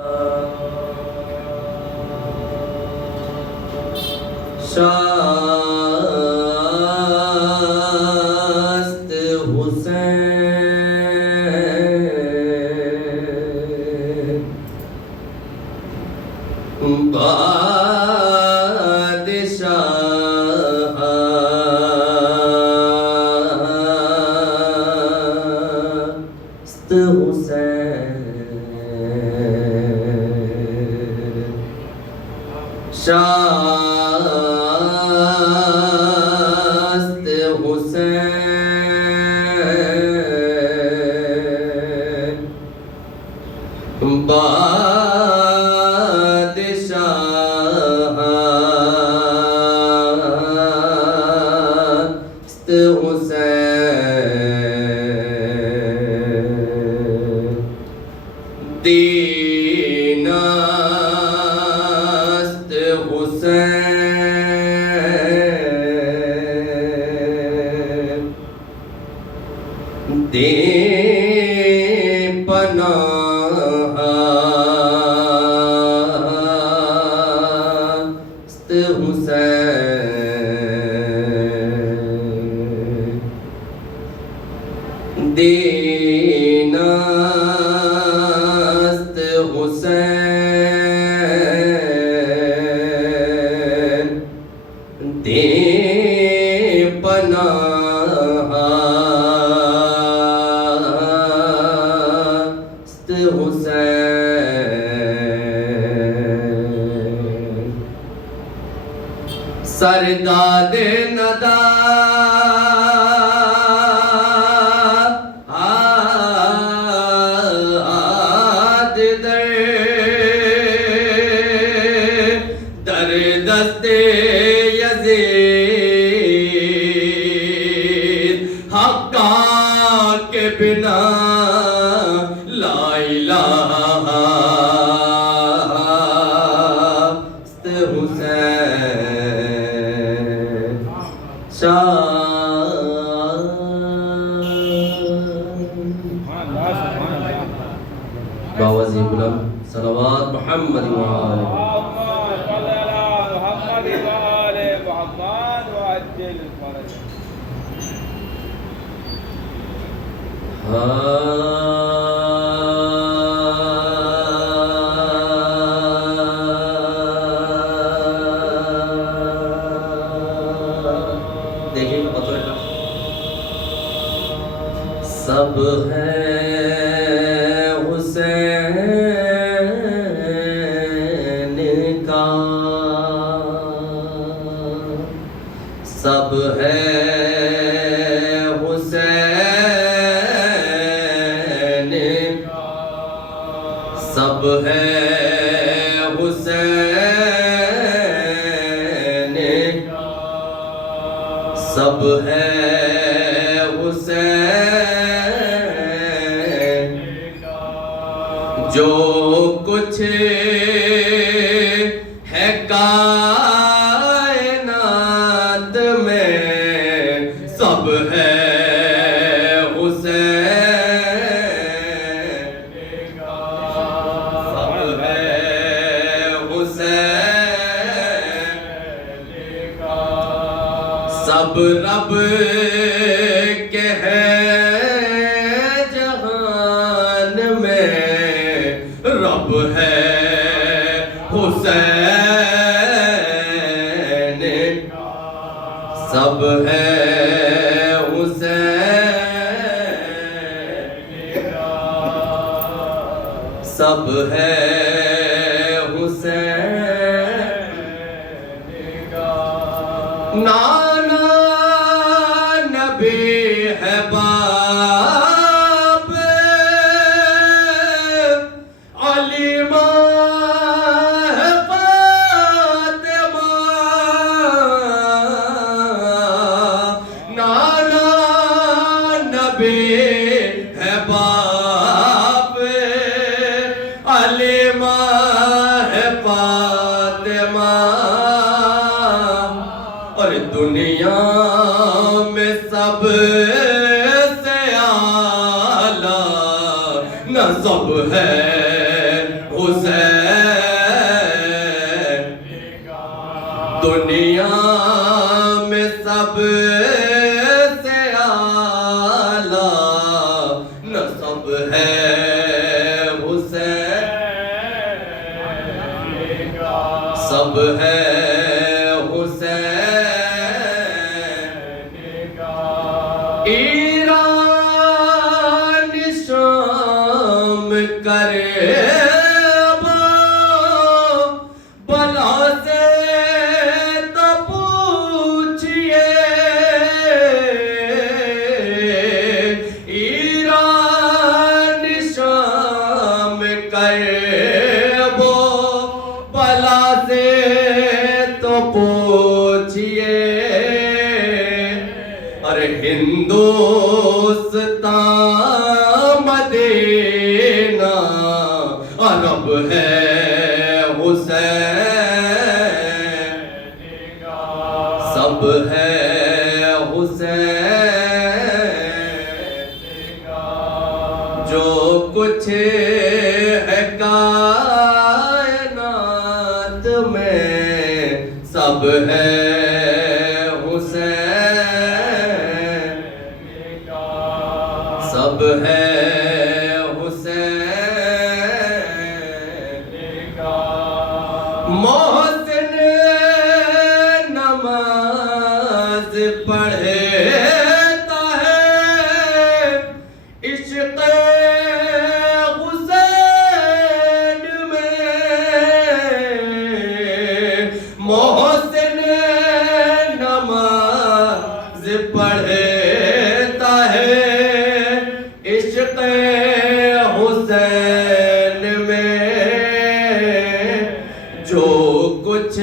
شاست حسین بادشاست حسین شاست حسین بادشاست حسین دینست حسین دین پناہست حسین دینست حسین دین پناہست حسین سرداد ندا دست یزید حقا کے بنا لا الہ است حسین باوزی بلند صلوات محمد وآلہ دیکھیں سب ہے حسین کا سب ہے حسین کا سب ہے حسین کا سب ہے حسین کا جو کچھ ہے کائنات میں سب ہے حسین کا سب ہے حسین کا سب رب کے ہیں جہان میں رب ہے حسین کا سب ہے حسین کا سب ہے حسین کا نانا نبی ہے باپ علی ماں ہے فاطمہ نانا نبی ہے باپ علی ماں ہے فاطمہ اور دنیا میں سب سے اعلیٰ نسب ہے حسین دنیا میں سب سے اعلیٰ نسب ہے حسین سب ہے حسین ایران شام کرے بلا سے تو پوچھئے ایران شام کرے بلا سے تو پوچھئے ارے ہندوستان مدینہ عرب ہے حسین سب ہے حسین جو کچھ ہے کائنات میں سب ہے حسین سب ہے محسن نماز پڑھتا ہے عشق حسین میں محسن نماز پڑھتا ہے عشق حسین میں جو کچھ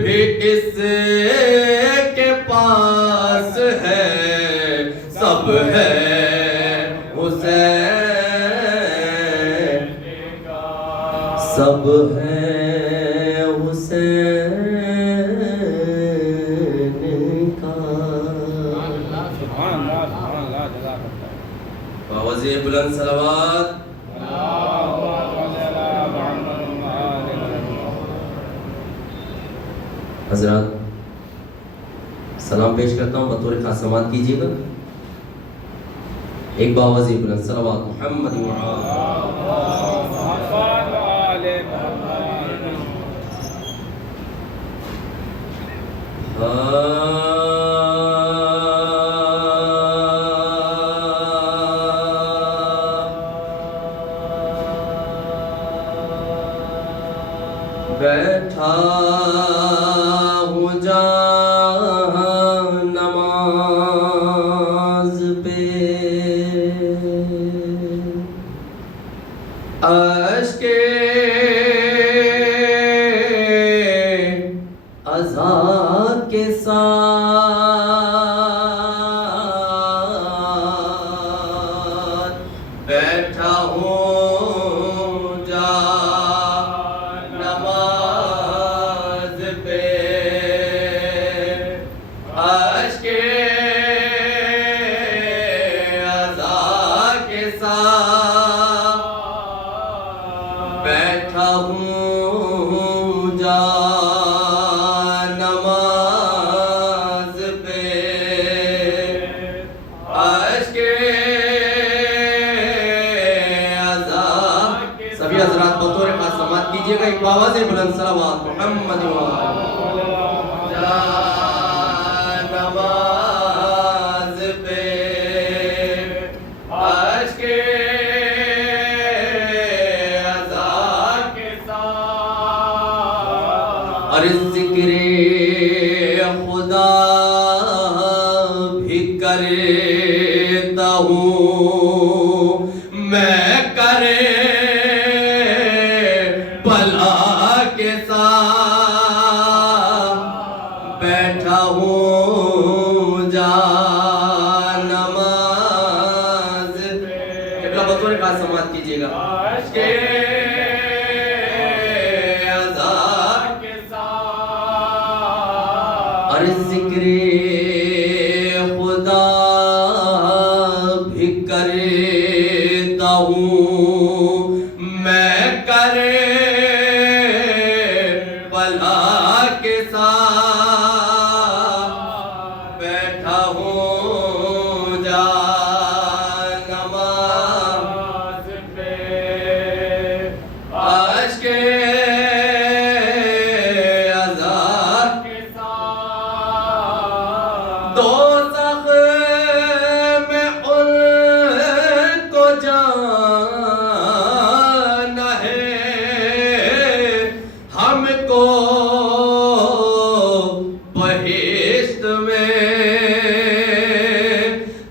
بھی اس کے پاس ہے سب ہے حسین سب ہے حسین کا وزیر بلند صلوات حضرات سلام پیش کرتا ہوں بطور خاص سماعت کیجیے گا ایک باوزی بلند صلوات محمد بیٹھا ہوں جہاں نماز پہ اشک عزا کے ساتھ بیٹھا ہوں جہاں نماز پہ اشک عزا کے ساتھ بیٹھا ہوں جہاں نماز پہ اشک عزا سبھی حضرات بطور خاص سماعت کیجئے گا ایک آواز بلند صلوات محمد نماز پہ اشک عزا کے ساتھ اور ذکر خدا بھی کرتا ہوں میں کرے بلا کے ساتھ بیٹھا ہوں جہاں نماز قبلہ بطور خاص سماعت کیجئے گا عزا کے ساتھ کرے بلا کے ساتھ بیٹھا ہوں جانماز پہ عشق عذاب کے ساتھ دوزخ میں ان کو جانا ہے ہم کو بہشت میں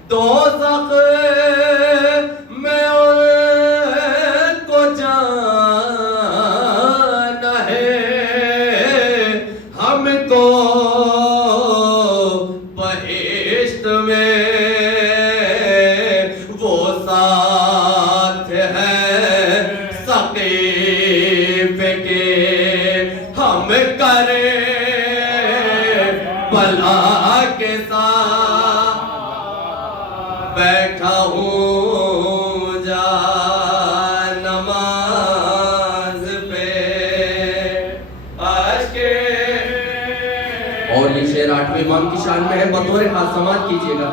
دوزخ میں ان کو جانا ہے ہم کو بہشت میں وہ ساتھ ہے ثقیف کے ہم کرے بلا کے ساتھ بیٹھا ہوں جانماز پہ عشق اور یہ شعر 8ویں امام کی شان میں ہے بطور خاص سماعت کیجئے گا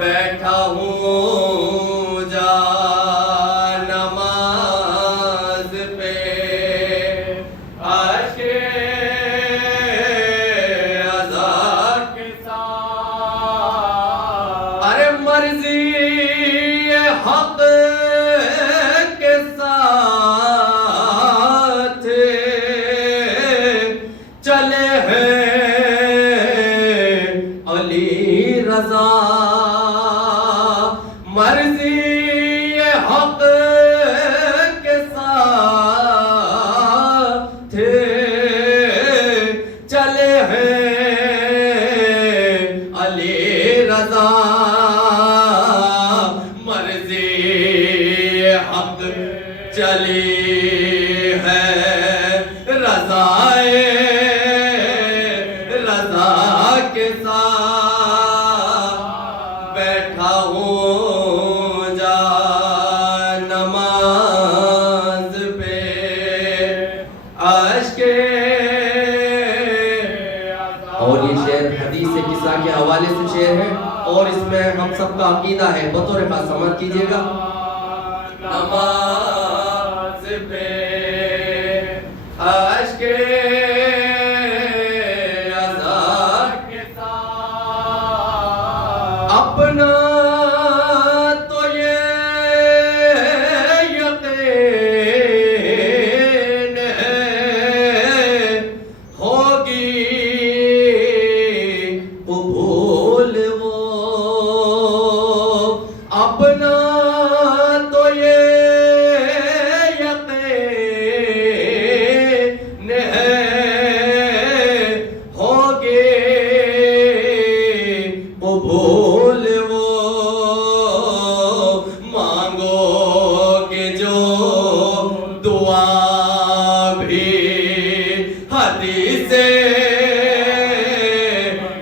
بیٹھا ہوں جانماز پہ عشق عذاب کے ساتھ ارے مرضی حق کے ساتھ چلے ہیں علی رضا مرضی حق کے ساتھ چلے ہیں علی رضا مرضی حق چلی ہے رضائے رضا کے ساتھ بیٹھا ہوں جانماز پہ عشق اور یہ شعر حدیث قصہ کے حوالے سے شعر ہے اور اس میں ہم سب کا عقیدہ ہے بطور خاص سماعت کیجئے گا نماز پہ عشق عذاب کے ساتھ اپنا تو یہ یقین ہے ہوگی قبول وہ اپنا تو یہ یقین ہے ہوگی قبول وہ مانگو گے جو دعا بھی حدیث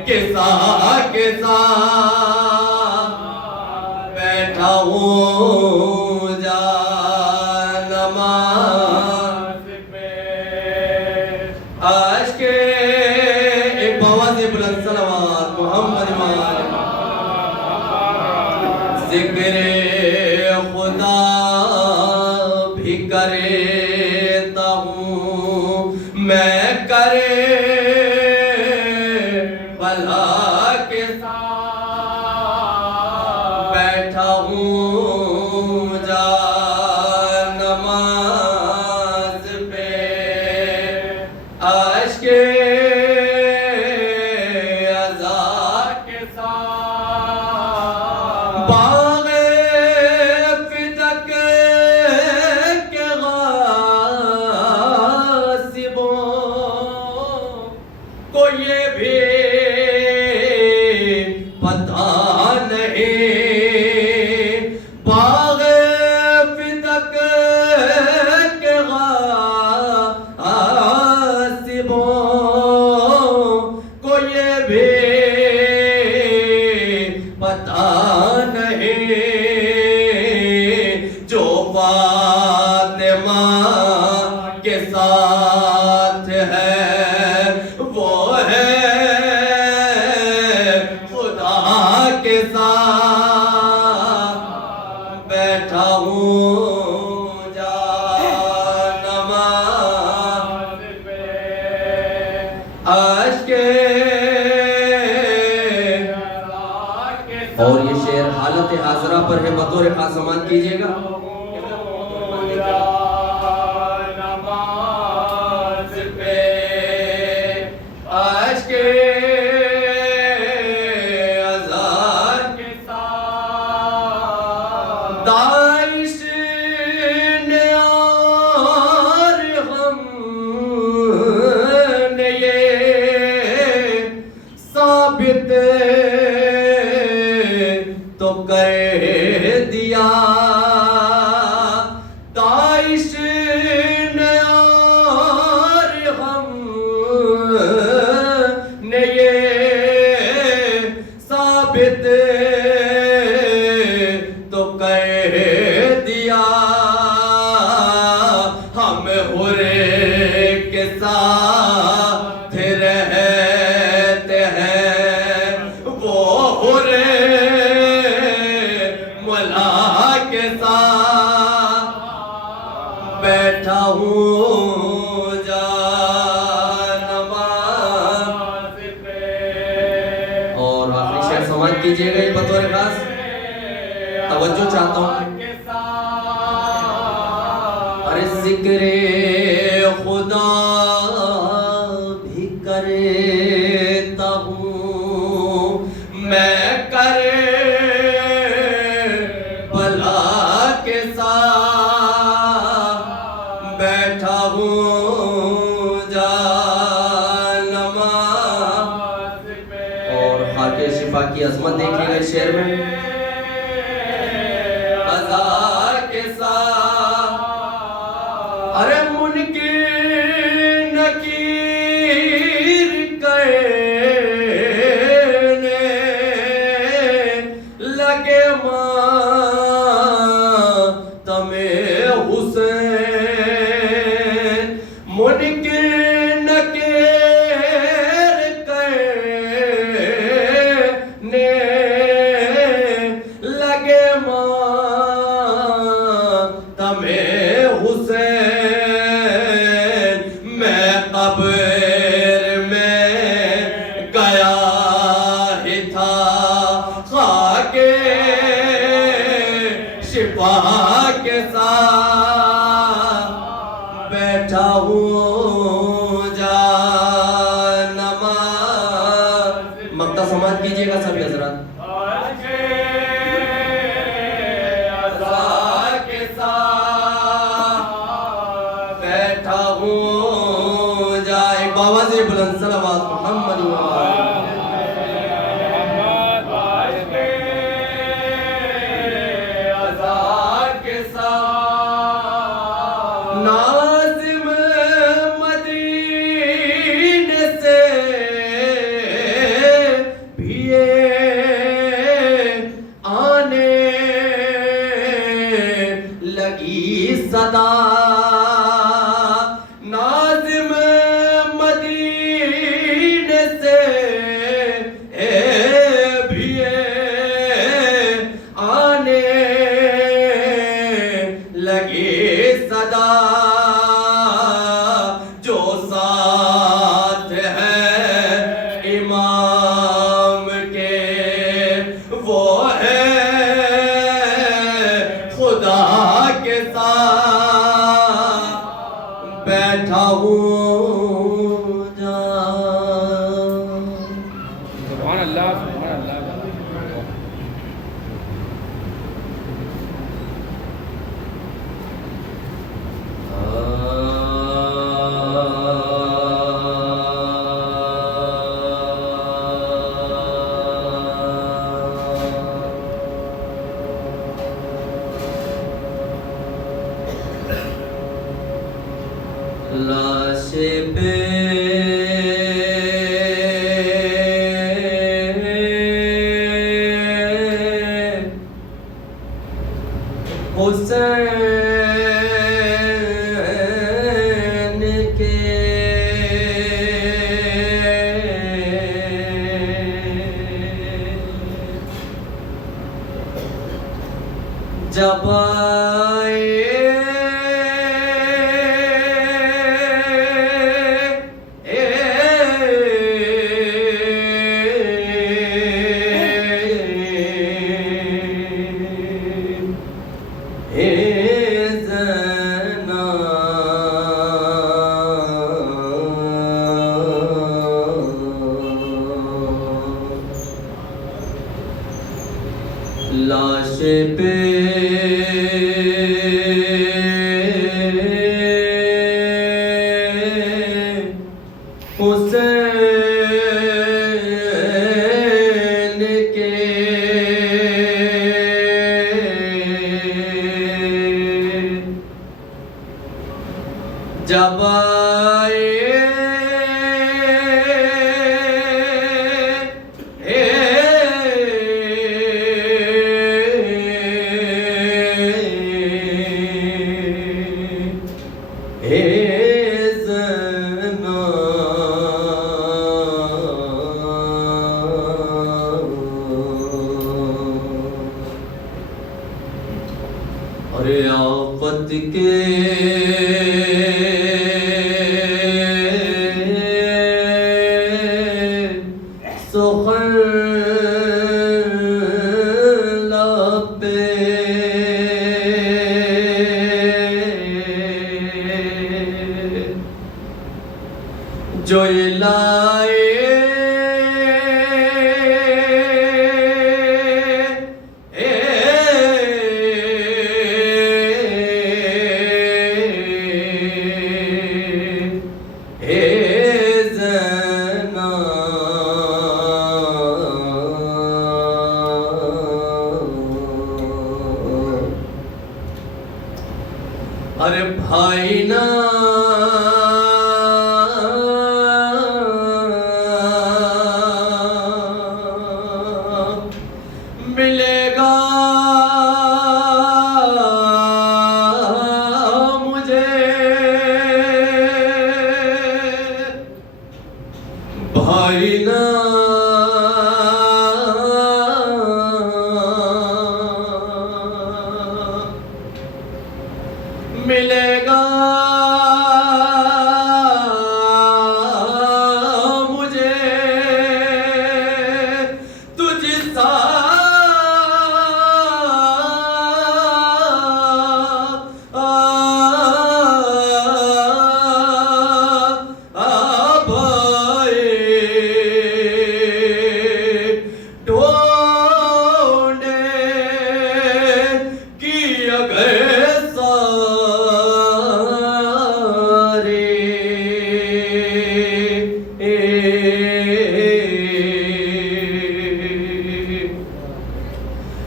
کے ساتھ بیٹھا ہوں جانماز پہ عشق ایک باواز بلند صلوات محمد ذکر خدا بھی کرتا ہوں میں کرے بلا کے ساتھ بیٹھا ہوں جانماز پہ عشق عذاب کے ساتھ باغ فدق کے غار کے ساتھ ہے وہ ہے خدا کے ساتھ بیٹھا ہوں جانماز پہ عشق اور یہ شعر حالت حاضرہ پر ہے بطور خاص سماعت کیجئے گا نماز پہ عشق ازار کے ساتھ داعش نے اور ہم نے یہ ثابت تو کر دیا داعش نے اور ہم نے یہ ثابت تو کر دیا ہم ہرے کے ساتھ رہتے ہیں وہ ہرے مولا کے ساتھ بیٹھا ہوں جانماز پہ اور آخری شعر سماعت کیجئے گا بطور خاص توجہ چاہتا ہوں ارے ذکر خدا بھی کرتا ہوں میں بیٹھا ہوں جانماز پہ اور خاکِ شفا کی عظمت دیکھیے گا اس شعر میں عزا کے ساتھ ارے منکر نکیر کہنے لگے ماتم حسین منکر نکیر کہنے لگے ماتم حسین میں قبر میں گیا ہی تھا خاک شفا کے ساتھ بیٹھا ہوں جانماز مقطع سماعت کیجئے گا سبھی حضرات عزا کے ساتھ بیٹھا ہوں جائے باواز بلند صلوات محمد ناظم مدینے سے بھی آنے لگی صدا ناظم مدینے سے بھی آنے لگی صدا جو ساتھ ہے امام کے وہ ہے خدا کے ساتھ بیٹھا ہوں جان سبحان اللہ سبحان اللہ لاش پہ حسین جب آئے اور آفت کے سخن لب پہ جو لائے ارے بھائی نا ملے گا مجھے بھائی نا ملے گا مجھے تجھ سا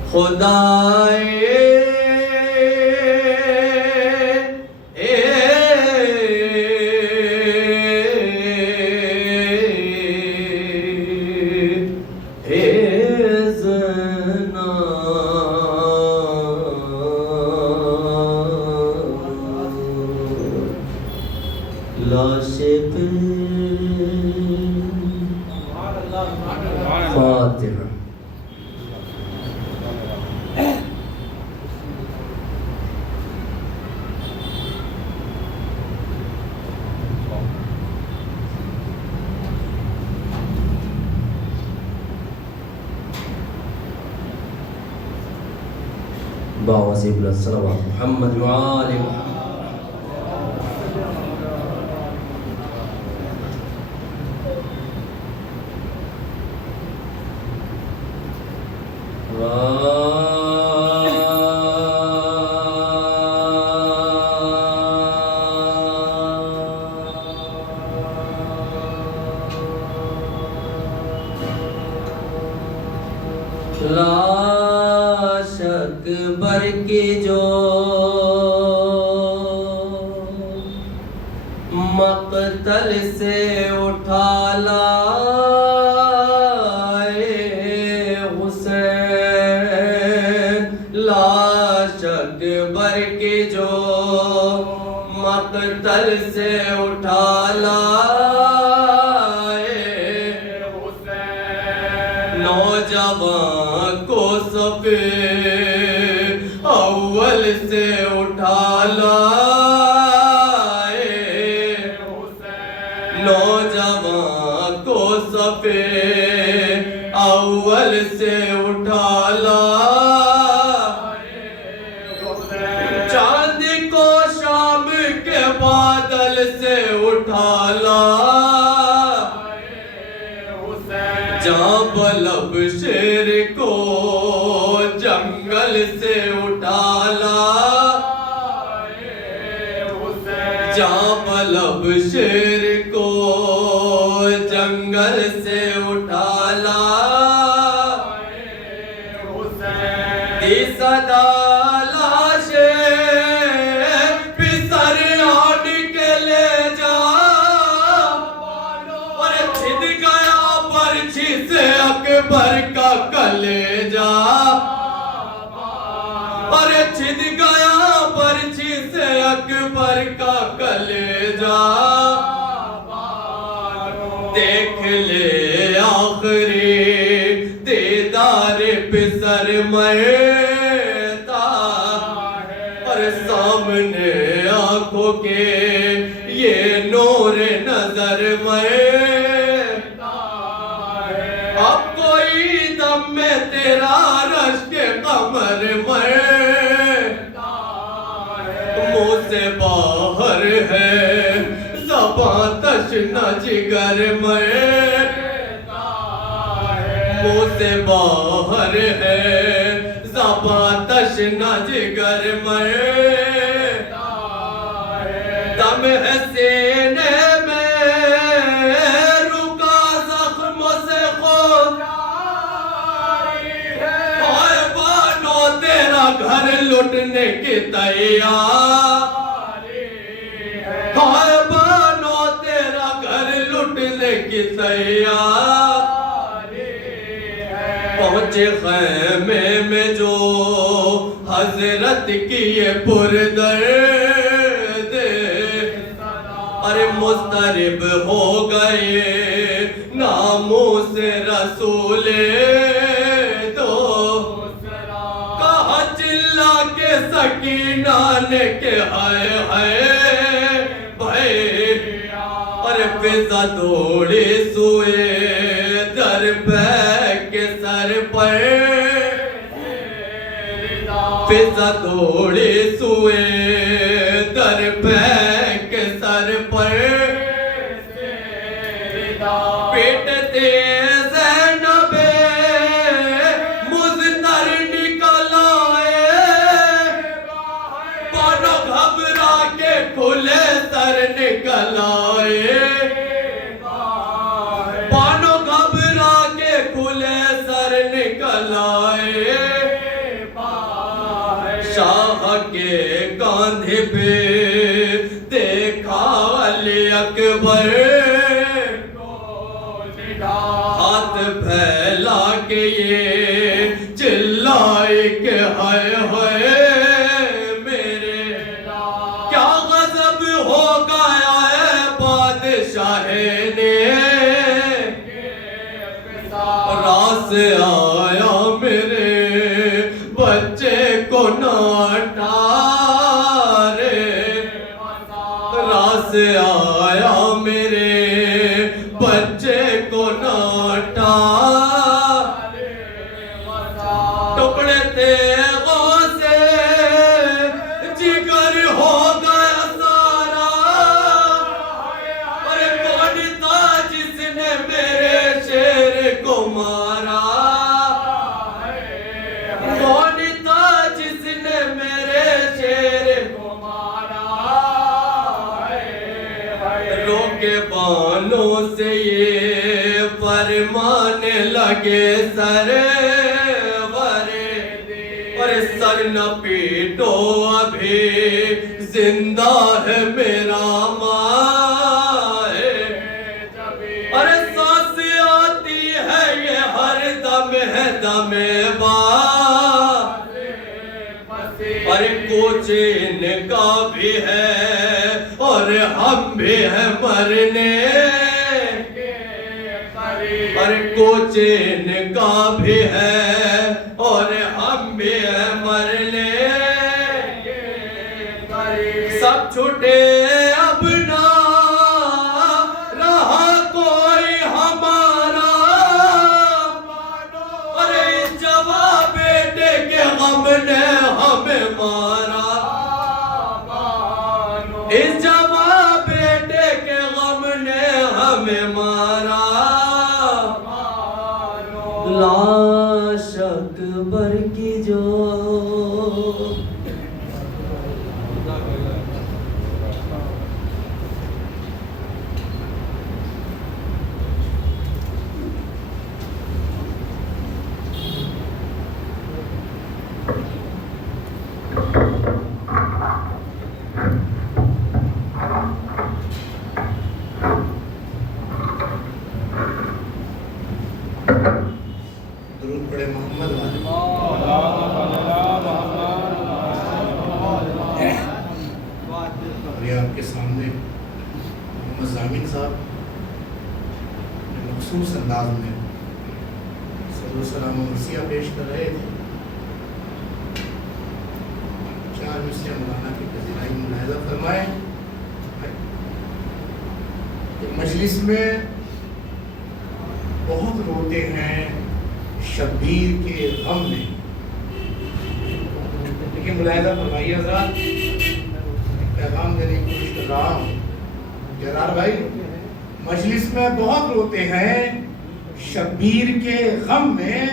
خدائے لاشے پہ فاتحہ باوزیب الصلوات محمد وآل محمد لاش اکبر کی جو مقتل سے اٹھا لائے حسین لاش اکبر کی جو مقتل سے اٹھا لائے حسین نوجوان کو صفے اول سے اٹھا لائے حسین نوجوان کو صفے اول سے اٹھا لائے حسین چاند کو شام کے بادل سے اٹھا لائے حسین جہاں بلب شیر کو جنگل سے اٹھا لائے حسین جہاں بلب شیر کو جنگل سے اٹھا لائے حسین دی صدا لاشے پسر آڑ کے لے اکبر کا کلیجہ ارے چھد گیا برچھی سے اکبر کا کلیجہ دیکھ لے آخری دیدار پسر مرتا اور سامنے آنکھوں کے یہ نور نظر مرتا اب کوئی دم میں تیرا رشک قمر مرتا منہ سے باہر ہے زباں تشنا جگر مرتا منہ سے باہر ہے زباں تشنا جگر مرتا دم ہے سینے میں رکا زخموں سے خود ہائے بانو تیرا گھر لٹنے کی تیار ہائے بانو تیرا گھر لٹنے کی تیار پہنچے خیمے میں جو حضرت کی یہ پردرد ارے مضطرب ہو گئے ناموس رسول دو کہا چلا کے سکینہ نے کہ ہائے ہائے بھائی اور فضا دوڑی سوئے در بیک کے سر پر فضا دوڑی سوئے در بیک کے سر پر پیٹ تیز زینب مضطر نکل آئے بانو گھبرا کے کھلے سر نکل آئے بانو گھبرا کے کھلے سر نکل آئے شاہ کے کاندھے پہ دیکھا علی اکبر ہاتھ پھیلا کے یہ چلائی کہ ہائے ہائے میرے کیا غضب ہو گیا ہے بادشاہ نے راس آیا میرے بچے کو ناٹا رے راس آیا میرے بچے کو ناٹا ٹکڑے تیغوں سے جگر ہو گیا سارا اور کون تھا جس نے میرے شیر کو مارا کون تھا جس نے میرے شیر کو مارا روکے بانوں سے یہ فرمانے لگے سرورے اور سر نہ پیٹو ابھی زندہ ہے میرا مائے اور سانس آتی ہے یہ ہر دم ہے دم اور کچھ ان کا بھی ہے اور ہم بھی ہیں مرنے اور کچھ ان کا بھی ہے اور ہم بھی ہیں مرنے سب چھوٹے اب نہ رہا کوئی ہمارا ارے اس جواب بیٹے کے غم نے ہمیں مارا اس جواب بیٹے کے غم نے ہمیں مارا لاش اکبر کی جو اور یہ آپ کے سامنے محمد ضامن صاحب مخصوص انداز میں صلو سلام و مرثیہ پیش کر رہے تھے. 4 مصرع مولانا کی پذیرائی ملاحظہ فرمائیں. مجلس میں بہت روتے ہیں شبیر کے غم میں. لیکن ملاحظہ فرمائیے حضرات، پیغام دینے کی کوشش کر رہا ہوں. جرار بھائی، مجلس میں بہت روتے ہیں شبیر کے غم میں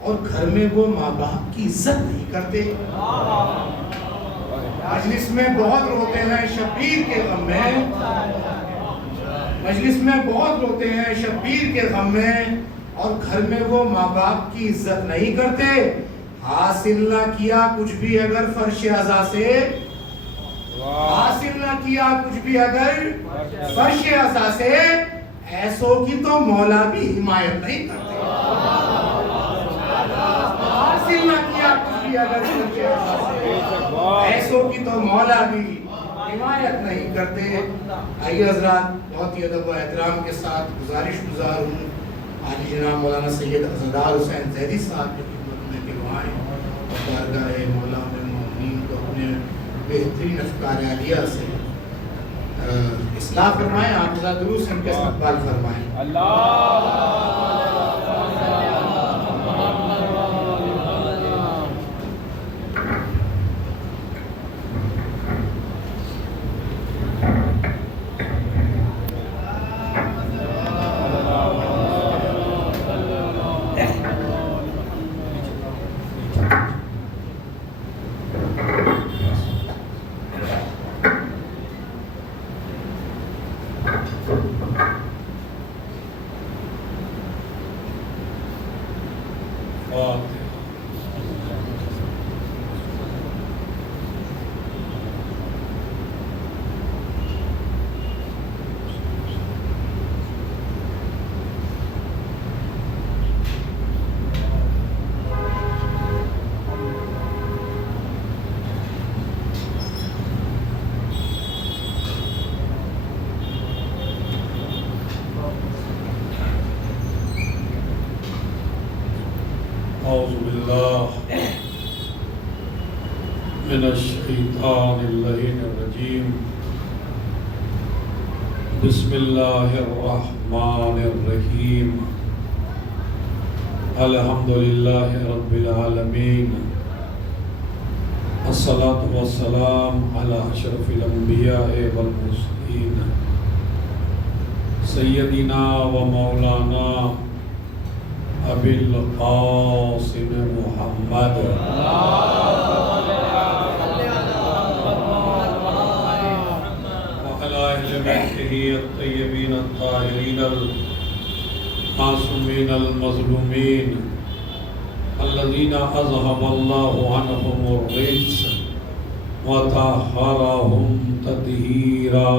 اور گھر میں وہ ماں باپ کی عزت نہیں کرتے. مجلس میں بہت روتے ہیں شبیر کے غم میں، مجلس میں بہت روتے ہیں شبیر کے غم میں اور گھر میں وہ ماں باپ کی عزت نہیں کرتے. حاصل نہ کیا کچھ بھی اگر فرش عزا سے، حاصل نہ کیا کچھ بھی اگر فرش عزا سے، ایسوں کی تو مولا بھی حمایت نہیں کرتے. حاصل نہ کیا کچھ بھی اگر فرش عزا سے، ایسوں کی تو مولا بھی حمایت نہیں کرتے. آئیے حضرات، بہت ہی ادب و احترام کے ساتھ گزارش گزار ہوں حاجی جناب مولانا سید عزادار حسین زیدی صاحب کی خدمت میں کہ وہ آئیں اور بارگاہ مولا المومنین کو اپنے بہترین افکار عالیہ سے اصلاح فرمائیں. آپ حضرات دروس ان کے استقبال فرمائیں. اعوذ باللہ من الشیطان اللعین الرجیم. بسم اللہ الرحمن الرحیم. الحمدللہ رب العالمین. الصلاة والسلام علی اشرف الانبیاء والمرسلین سیدنا و مولانا ابی القاسم محمد وعلی اہل بیتہ الطیبین الطاہرین المعصومین المظلومین الذین اذہب اللہ عنہم الرجس وطہرہم تطہیرا.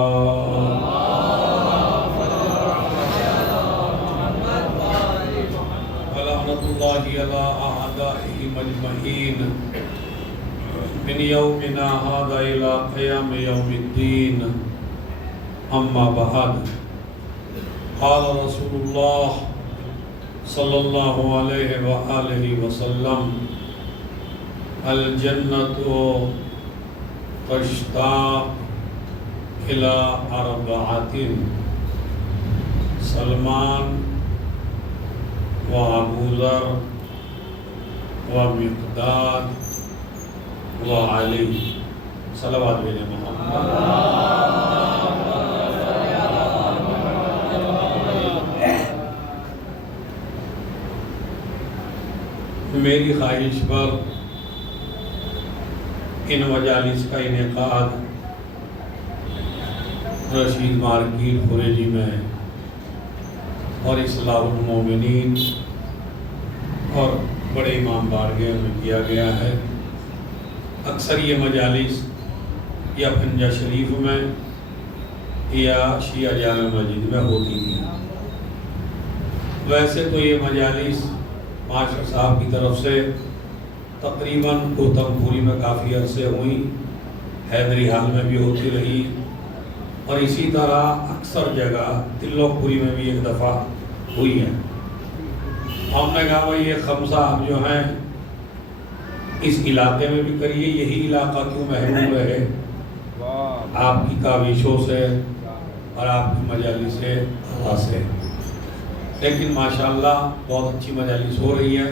اللہ علی اعدائہ مجمعین من یومنا ھذا الی قیام یوم الدین. اما بعد، قال رسول اللہ صلی اللہ علیہ وآلہ وسلم: الجنۃ تشتاق الی اربعۃ: سلمان و ابو ذر و مقداد و علی. صلوات بھیجیں محمد. میری خواہش پر ان مجالس کا انعقاد رشید مارکیٹ خوریجی میں اور اصلاح المومنین اور بڑے امام بارگاہ میں کیا گیا ہے. اکثر یہ مجالس یا پنجہ شریف میں یا شیعہ جامع مسجد میں ہوتی ہیں. ویسے تو یہ مجالس ماشر صاحب کی طرف سے تقریباً گوتم پوری میں کافی عرصے ہوئیں، حیدری حال میں بھی ہوتی رہی، اور اسی طرح اکثر جگہ تلوک پوری میں بھی ایک دفعہ ہوئی ہے۔ ہم نے کہا بھائی یہ خمسہ آپ جو ہیں اس علاقے میں بھی کریے، یہی علاقہ کیوں محروم رہے آپ کی کاوشوں سے اور آپ کی مجالس سے ہوا سے۔ لیکن ماشاءاللہ بہت اچھی مجالس ہو رہی ہے،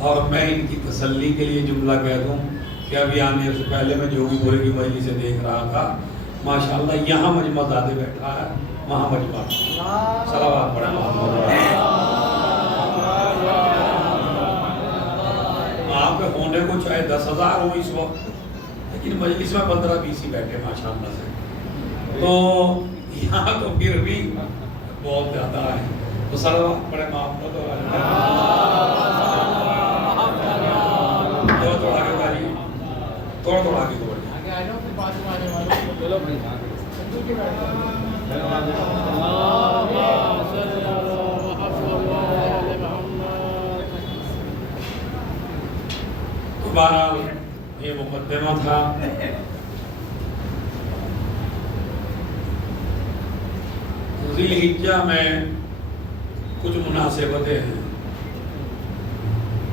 اور میں ان کی تسلی کے لیے جملہ کہہ دوں کہ ابھی آنے سے پہلے میں جوگی پورے کی مجلس سے دیکھ رہا تھا، ماشاءاللہ یہاں مجمع زیادہ بیٹھا ہے، وہاں مجمع صلوات پڑھیں وہاں پہ ہونے کو چاہے 10,000 ہو اس وقت، لیکن مجلس میں 15-20 ہی بیٹھے ماشاءاللہ سے، تو یہاں تو پھر بھی بہت زیادہ ہے۔ تو صلوات پڑھیں محمد تھوڑا آگے کو بہرحال یہ مقدمہ تھا۔ ذی الحجہ میں کچھ مناسبتیں ہیں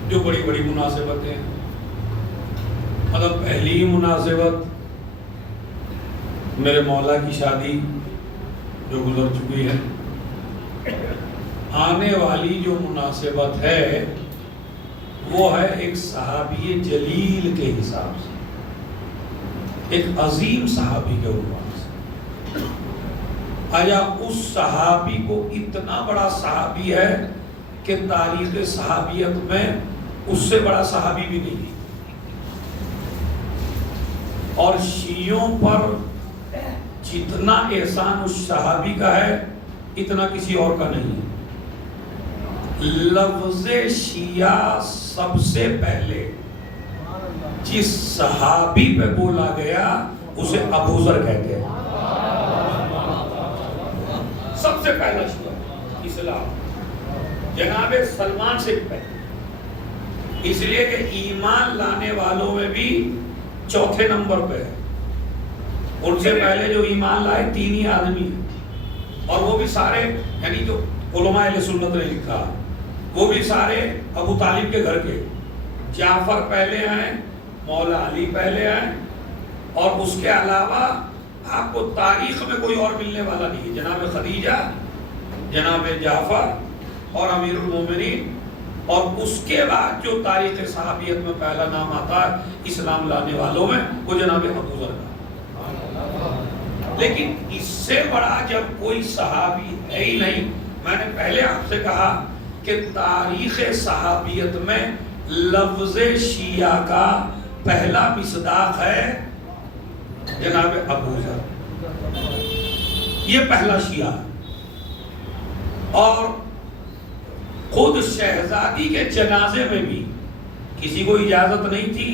جو بڑی بڑی مناسبتیں ہیں۔ مطلب پہلی مناسبت میرے مولا کی شادی جو گزر چکی ہے، آنے والی جو مناسبت ہے وہ ہے ایک صحابی جلیل کے حساب سے، ایک عظیم صحابی کے عنوان سے۔ آیا اس صحابی کو اتنا بڑا صحابی ہے کہ تاریخ صحابیت میں اس سے بڑا صحابی بھی نہیں ہے، اور شیعوں پر جتنا احسان اس صحابی کا ہے اتنا کسی اور کا نہیں ہے۔ لفظ شیعہ سب سے پہلے جس صحابی پہ بولا گیا اسے ابو ذر کہتے ہیں، سب سے پہلا شیعہ اسلام جناب سلمان سے پہلے، اس لیے کہ ایمان لانے والوں میں بھی چوتھے نمبر پہ ہے۔ ان سے پہلے جو ایمان لائے 3 ہی آدمی ہیں، اور وہ بھی سارے یعنی جو علماء اہل سنت نے لکھا وہ بھی سارے ابو طالب کے گھر کے۔ جعفر پہلے ہیں، مولا علی پہلے ہیں، اور اس کے علاوہ آپ کو تاریخ میں کوئی اور ملنے والا نہیں ہے۔ جناب خدیجہ، جناب جعفر اور امیر المومنین، اور اس کے بعد جو تاریخ صحابیت میں پہلا نام آتا ہے اسلام لانے والوں میں وہ جناب ابو ذر کا۔ لیکن اس سے بڑا جب کوئی صحابی ہے ہی نہیں، میں نے پہلے آپ سے کہا کہ تاریخ صحابیت میں لفظ شیعہ کا پہلا مصداق ہے جناب ابو ذر، یہ پہلا شیعہ، اور خود شہزادی کے جنازے میں بھی کسی کو اجازت نہیں تھی۔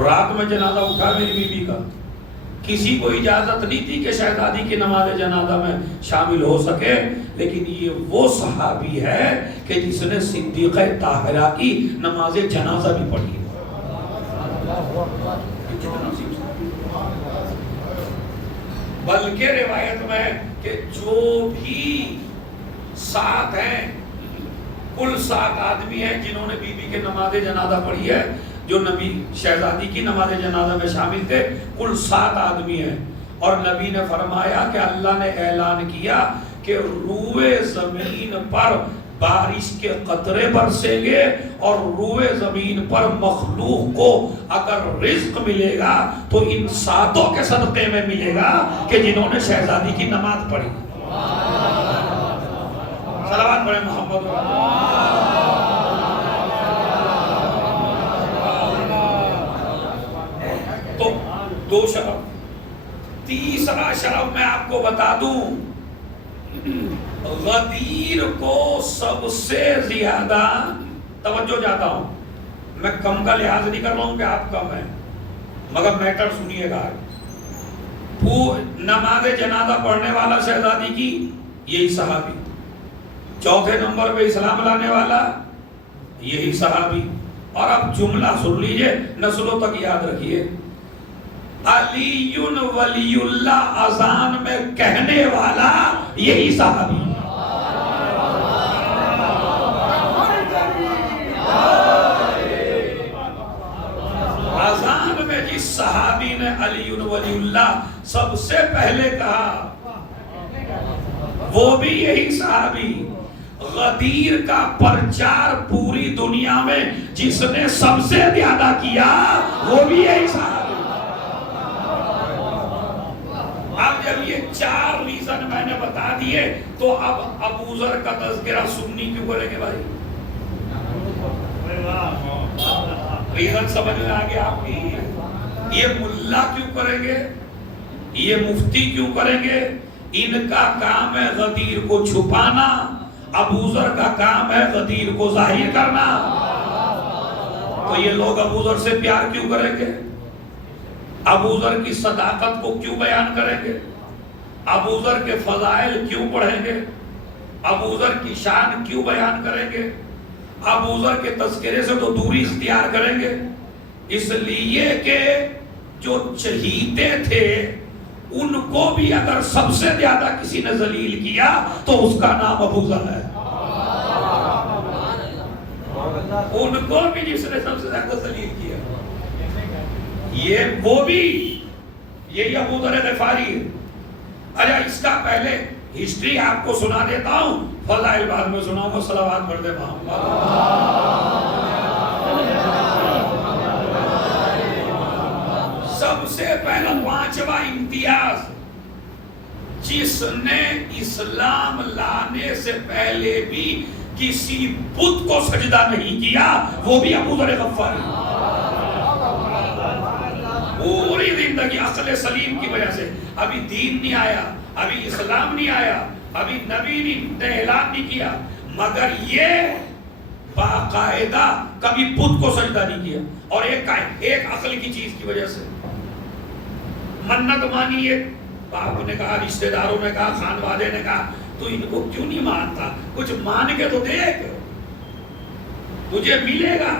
رات میں جنازہ اٹھا میری بیوی کا، کسی کو اجازت نہیں تھی کہ شہزادی کی نماز جنازہ میں شامل ہو سکے، لیکن یہ وہ صحابی ہے کہ جس نے صدیقہ طاہرہ کی نماز جنازہ بھی پڑھی۔ بلکہ روایت میں کہ جو بھی 7 ہیں، کل 7 آدمی ہیں جنہوں نے بی بی کے نماز جنازہ پڑھی ہے، جو نبی شہزادی کی نماز جنازہ میں شامل تھے، کل 7 آدمی ہیں۔ اور نبی نے فرمایا کہ اللہ نے اعلان کیا کہ روئے زمین پر بارش کے قطرے برسیں گے، اور روئے زمین پر مخلوق کو اگر رزق ملے گا تو ان 7 کے صدقے میں ملے گا کہ جنہوں نے شہزادی کی نماز پڑھی۔ صلوات پڑھیں محمد۔ تو 2 شرف۔ تیسرا شرف میں آپ کو بتا دوں، غدیر کو سب سے زیادہ توجہ جاتا ہوں، میں کم کا لحاظ نہیں کر رہا ہوں کہ آپ کم ہیں، مگر میٹر سنیے گا۔ نماز جنازہ پڑھنے والا شہزادی کی یہی صحابی، چوتھے نمبر پہ اسلام لانے والا یہی صحابی، اور اب جملہ سن لیجئے، نسلوں تک یاد رکھیے۔ علی ولی اللہ اذان میں کہنے والا یہی صحابی. اذان میں جس صحابی نے علی ولی اللہ سب سے پہلے کہا وہ بھی یہی صحابی. غدیر کا پرچار پوری دنیا میں جس نے سب سے زیادہ کیا وہ بھی یہی صحابی. اب جب یہ 4 ریزن میں نے بتا دیے تو اب ابو ذر کا تذکرہ سنی کیوں کریں گے بھائی؟ ریزن سمجھ میں آگے آپ کی. یہ ملا کیوں کریں گے؟ یہ مفتی کیوں کریں گے؟ ان کا کام ہے غدیر کو چھپانا. ابو ذر کا کام ہے غدیر کو ظاہر کرنا. تو یہ لوگ ابو ذر سے پیار کیوں کریں گے؟ ابو ذر کی صداقت کو کیوں بیان کریں گے؟ ابو ذر کے فضائل کیوں پڑھیں گے؟ ابو ذر کی شان کیوں بیان کریں گے؟ ابو ذر کے تذکرے سے تو دوری اختیار کریں گے. اس لیے کہ جو چہیتے تھے ان کو بھی اگر سب سے زیادہ کسی نے ذلیل کیا تو اس کا نام ابو ذر ہے. ان کو بھی جس نے سب سے زیادہ ذلیل کیا یہ وہ بھی یہی ابو ذر غفاری ہے. اچھا اس کا پہلے ہسٹری آپ کو سنا دیتا ہوں, فضائل بعد میں سناؤں گا. صلوات پڑھ دے سب سے پہلا 5واں امتیاز جس نے اسلام لانے سے پہلے بھی کسی بت کو سجدہ نہیں کیا وہ بھی ابو ذر غفاری. پوری زندگی عقل سلیم کی وجہ سے, ابھی دین نہیں آیا, ابھی اسلام نہیں آیا, ابھی نبی نے اعلان نہیں کیا, مگر یہ باقاعدہ کبھی بت کو سجدہ نہیں کیا. اور ایک عقل کی چیز کی وجہ سے منت مانی. ایک باپ نے کہا, رشتہ داروں نے کہا, خانوادے نے کہا تو ان کو کیوں نہیں مانتا, کچھ مان کے تو دیکھ تجھے ملے گا.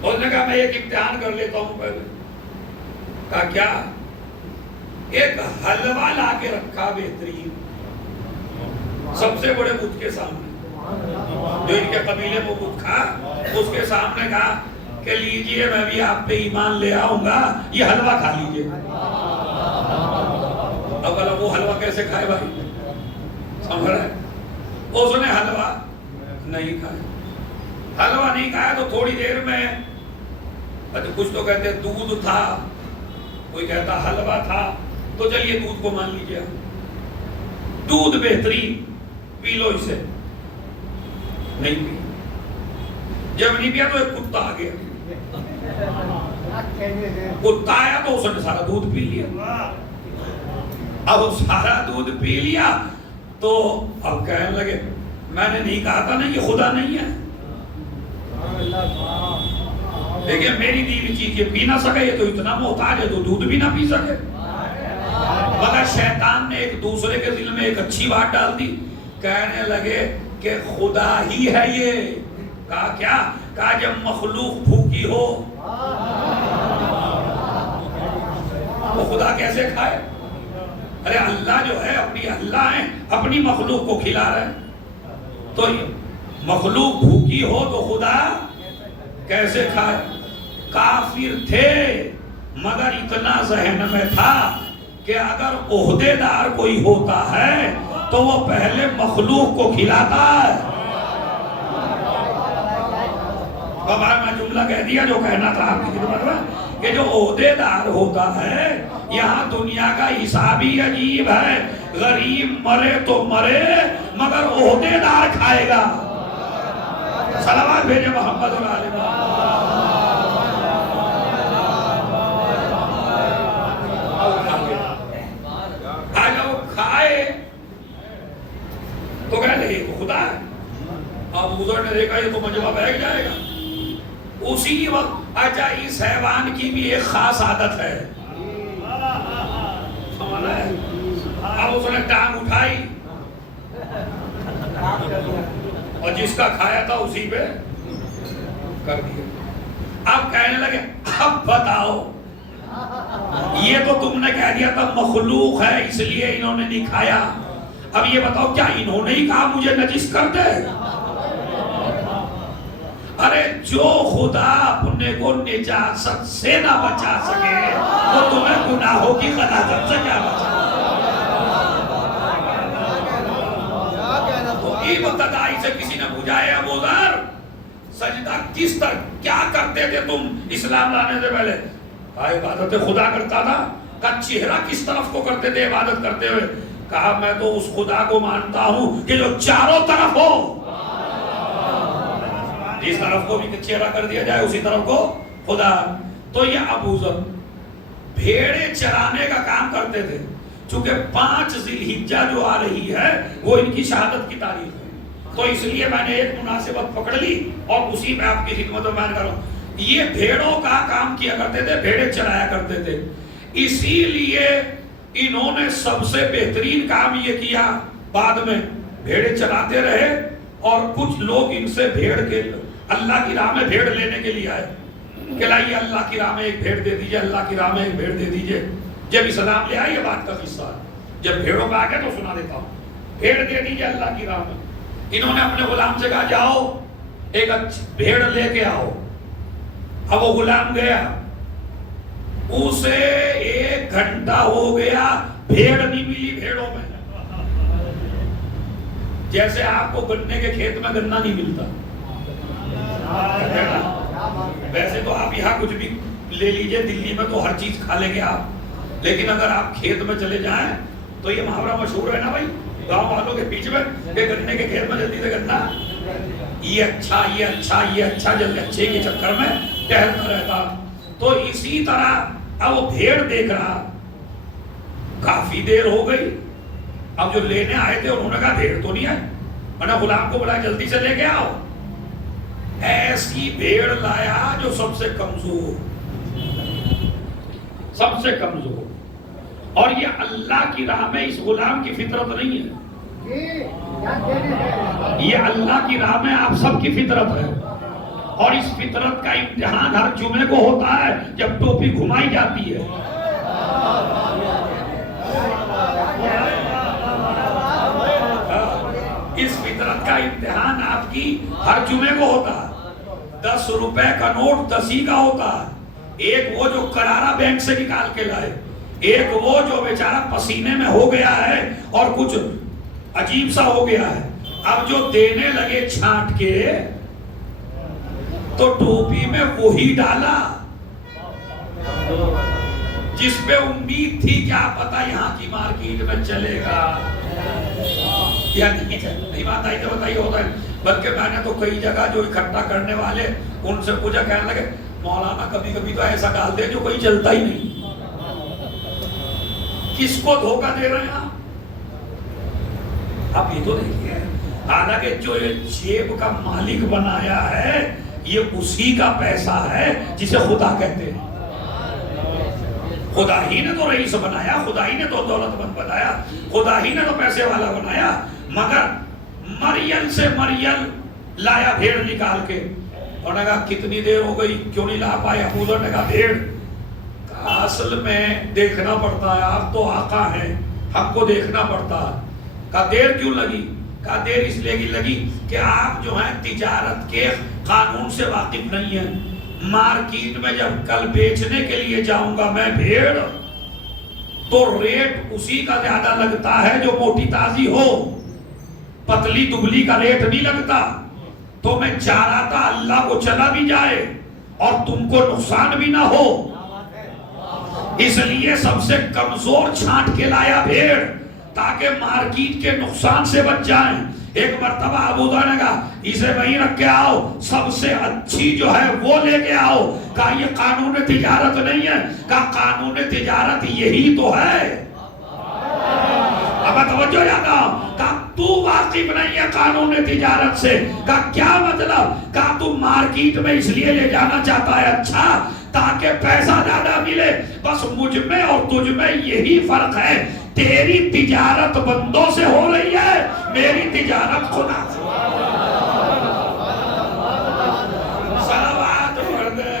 اور نے کہا میں ایک امتحان کر لیتا ہوں پہلے. کہا کیا؟ ایک حلوہ لا کے رکھا بہترین سب سے بڑے بت کے سامنے, جو ان کے قبیلے میں بت کھا, اس کے سامنے کہا کہ لیجئے میں بھی آپ پہ ایمان لے آؤں گا, یہ حلوہ کھا لیجئے. اب بلا وہ حلوہ کیسے کھائے بھائی؟ سمجھ رہے؟ اس نے حلوہ نہیں کھایا. حلوہ نہیں کھایا تو تھوڑی دیر میں کچھ تو کہتے دودھ تھا, کوئی کہتا حلوہ تھا, تو چلیے دودھ کو مان لیجئے. دودھ بہترین, پی لو اسے. نہیں پی. جب نہیں پیا تو ایک کتا آ گیا. کتا آیا تو اس نے سارا دودھ پی لیا. اب سارا دودھ پی لیا تو اب کہنے لگے میں نے نہیں کہا تھا نا یہ خدا نہیں ہے, لیکن میری دی ہوئی چیز یہ پی نہ سکے, یہ تو اتنا محتاج ہے تو دودھ بھی نہ پی سکے. مگر شیطان نے ایک دوسرے کے دل میں ایک اچھی بات ڈال دی. کہنے لگے کہ خدا ہی ہے یہ. کہا کیا؟ کہا جب مخلوق بھوکی ہو تو خدا کیسے کھائے؟ ارے اللہ جو ہے اپنی اللہ ہے, اپنی مخلوق کو کھلا رہے ہیں. تو مخلوق بھوکی ہو تو خدا کیسے کھائے؟ کافر تھے مگر اتنا ذہن میں تھا کہ اگر عہدے دار کوئی ہوتا ہے تو وہ پہلے مخلوق کو کھلاتا ہے. اب میں جملہ کہہ دیا جو کہنا تھا آپ کی خدمت میں, کہ جو عہدے دار ہوتا ہے, یہاں دنیا کا حساب ہی عجیب ہے. غریب مرے تو مرے مگر عہدے دار کھائے گا. صلوات بھیجے محمد اور آل محمد. آجا وہ کھائے تو کہنے لگے وہ خدا ہے. اب حضور نے دیکھا یہ تو مجمع بیٹھ جائے گا. اسی وقت اچھا اس حیوان کی بھی ایک خاص عادت ہے, سمجھا ہے. اب اس نے ٹانگ اٹھائی اور جس کا کھایا تھا اسی پہ کر دیا. اب کہنے لگے اب بتاؤ یہ تو تم نے کہہ دیا تھا مخلوق ہے اس لیے انہوں نے نہیں کھایا. اب یہ بتاؤ کیا انہوں نے ہی کہا مجھے نجس کر دے؟ ارے جو خدا اپنے کو نجاست سے نہ بچا سکے وہ تمہیں گناہوں کی غلاظت سے کیا بچا؟ تو ابتدائی سے کسی نے پوچھا ہے ابو ذر سجدہ کس طرح کیا کرتے تھے تم اسلام لانے سے پہلے؟ کہا عبادت خدا کرتا تھا. کہا چہرہ کس طرف کو کرتے تھے عبادت کرتے ہوئے؟ کہا میں تو اس خدا کو مانتا ہوں کہ جو چاروں طرف ہو. اس طرف کو بھی چہرہ کر دیا جائے اسی طرف کو خدا. تو یہ ابو ذر بھیڑیں چرانے کا کام کرتے تھے. چونکہ 5 ذی الحجہ جو آ رہی ہے وہ ان کی شہادت کی تاریخ ہے تو اس لیے میں نے ایک مناسبت پکڑ لی اور اسی میں آپ کی خدمت میں بیان کر رہا ہوں. یہ بھیڑوں کا کام کیا کرتے تھے, بھیڑیں چرایا کرتے تھے. اسی لیے انہوں نے سب سے بہترین کام یہ کیا. بعد میں بھیڑیں چراتے رہے اور کچھ لوگ ان سے بھیڑ کے اللہ کی راہ میں بھیڑ لینے کے لیے آئے کہ لائیے اللہ کی راہ میں ایک بھیڑ دے دیجئے, اللہ کی راہ میں ایک بھیڑ دے دیجئے. جب اسلام لے آئے یہ بات کا قصہ ہے. جب بھیڑوں پہ آ گئے تو سنا دیتا ہوں. بھیڑ دے دیجئے اللہ کی راہ میں. انہوں نے اپنے غلام سے کہا جاؤ ایک بھیڑ لے کے آؤ. اب وہ غلام گیا, اسے 1 گھنٹہ ہو گیا بھیڑ نہیں ملی بھیڑوں میں. جیسے آپ کو گنے کے کھیت میں گنا نہیں ملتا. ویسے تو آپ یہاں کچھ بھی لے لیجئے, دلی میں تو ہر چیز کھا لیں گے آپ, لیکن اگر آپ کھیت میں چلے جائیں تو یہ محاورہ مشہور ہے نا بھائی گاؤں والوں کے بیچ میں کہ گنے کے کھیت میں جلدی سے گنا یہ اچھا جلدی اچھے کے چکر میں ٹہلتا رہتا. تو اسی طرح اب وہ بھیڑ دیکھ رہا, کافی دیر ہو گئی. اب جو لینے آئے تھے انہوں نے کہا بھیڑ تو نہیں آئی. میں نے غلام کو بولا جلدی سے لے کے آؤ. ایسی بھیڑ لایا جو سب سے کمزور, اور یہ اللہ کی راہ میں اس غلام کی فطرت نہیں ہے. یہ اللہ کی راہ میں آپ سب کی فطرت ہے. اور اس فطرت کا امتحان ہر جمعے کو ہوتا ہے جب ٹوپی گھمائی جاتی ہے. اس فطرت کا امتحان آپ کی ہر جمعے کو ہوتا ہے. 10 روپے کا نوٹ 10 ہی کا ہوتا ہے. ایک وہ جو کرارا بینک سے نکال کے لائے, ایک وہ جو بیچارہ پسینے میں ہو گیا ہے اور کچھ عجیب سا ہو گیا ہے. اب جو دینے لگے چھانٹ کے تو ٹوپی میں وہی ڈالا جس پہ امید تھی کیا پتا یہاں کی مارکیٹ میں چلے گا یا نہیں. بات آئی تو بتائیے ہوتا ہے. بلکہ میں نے تو کئی جگہ جو اکٹھا کرنے والے ان سے پوچھا, کہنے لگے مولانا کبھی کبھی تو ایسا ڈالتے جو کوئی چلتا ہی نہیں. کس کو دھوکہ دے رہے ہیں آپ یہ تو دیکھیے. حالانکہ جو یہ جیب کا مالک بنایا ہے یہ اسی کا پیسہ ہے جسے خدا کہتے ہیں. خدا ہی نے تو رئیس بنایا, خدا ہی نے تو دولت مند بنایا, خدا ہی نے تو پیسے والا بنایا. مگر مریل سے مریل لایا بھیڑ نکال کے. اور نے کہا کتنی دیر ہو گئی کیوں نہیں لا پائے؟ ابو ذر نے کہا بھیڑ. اصل میں دیکھنا پڑتا ہے, آپ تو آقا ہیں, ہم کو دیکھنا پڑتا ہے. کہا دیر کیوں لگی؟ کہا دیر اس لیے لگی کہ آپ جو ہیں تجارت کے قانون سے واقف نہیں ہیں. مارکیٹ میں جب کل بیچنے کے لیے جاؤں گا میں بھیڑ تو ریٹ اسی کا زیادہ لگتا ہے جو موٹی تازی ہو, پتلی دبلی کا ریٹ نہیں لگتا. تو میں چاہ رہا تھا اللہ کو چلا بھی جائے اور تم کو نقصان بھی نہ ہو, اس لیے سب سے کمزور چھانٹ کے لایا بھیڑ تاکہ مارکیٹ کے نقصان سے بچ جائیں. ایک مرتبہ ابو ذر نے کہا اسے وہیں رکھ کے آؤ, سب سے اچھی جو ہے وہ لے کے آؤ. کہا یہ قانون تجارت نہیں ہے. کہا قانون تجارت یہی تو ہے. اب توجہ جاتا ہوں. کہا تو واقف نہیں ہے قانون تجارت سے. کہا کیا مطلب؟ کہا تو مارکیٹ میں اس لیے لے جانا چاہتا ہے اچھا تاکہ پیسہ زیادہ ملے. بس مجھ میں اور تجھ میں یہی فرق ہے, تیری تجارت بندوں سے ہو رہی ہے, میری تجارت خدا سے. صلوات پڑھ دیں.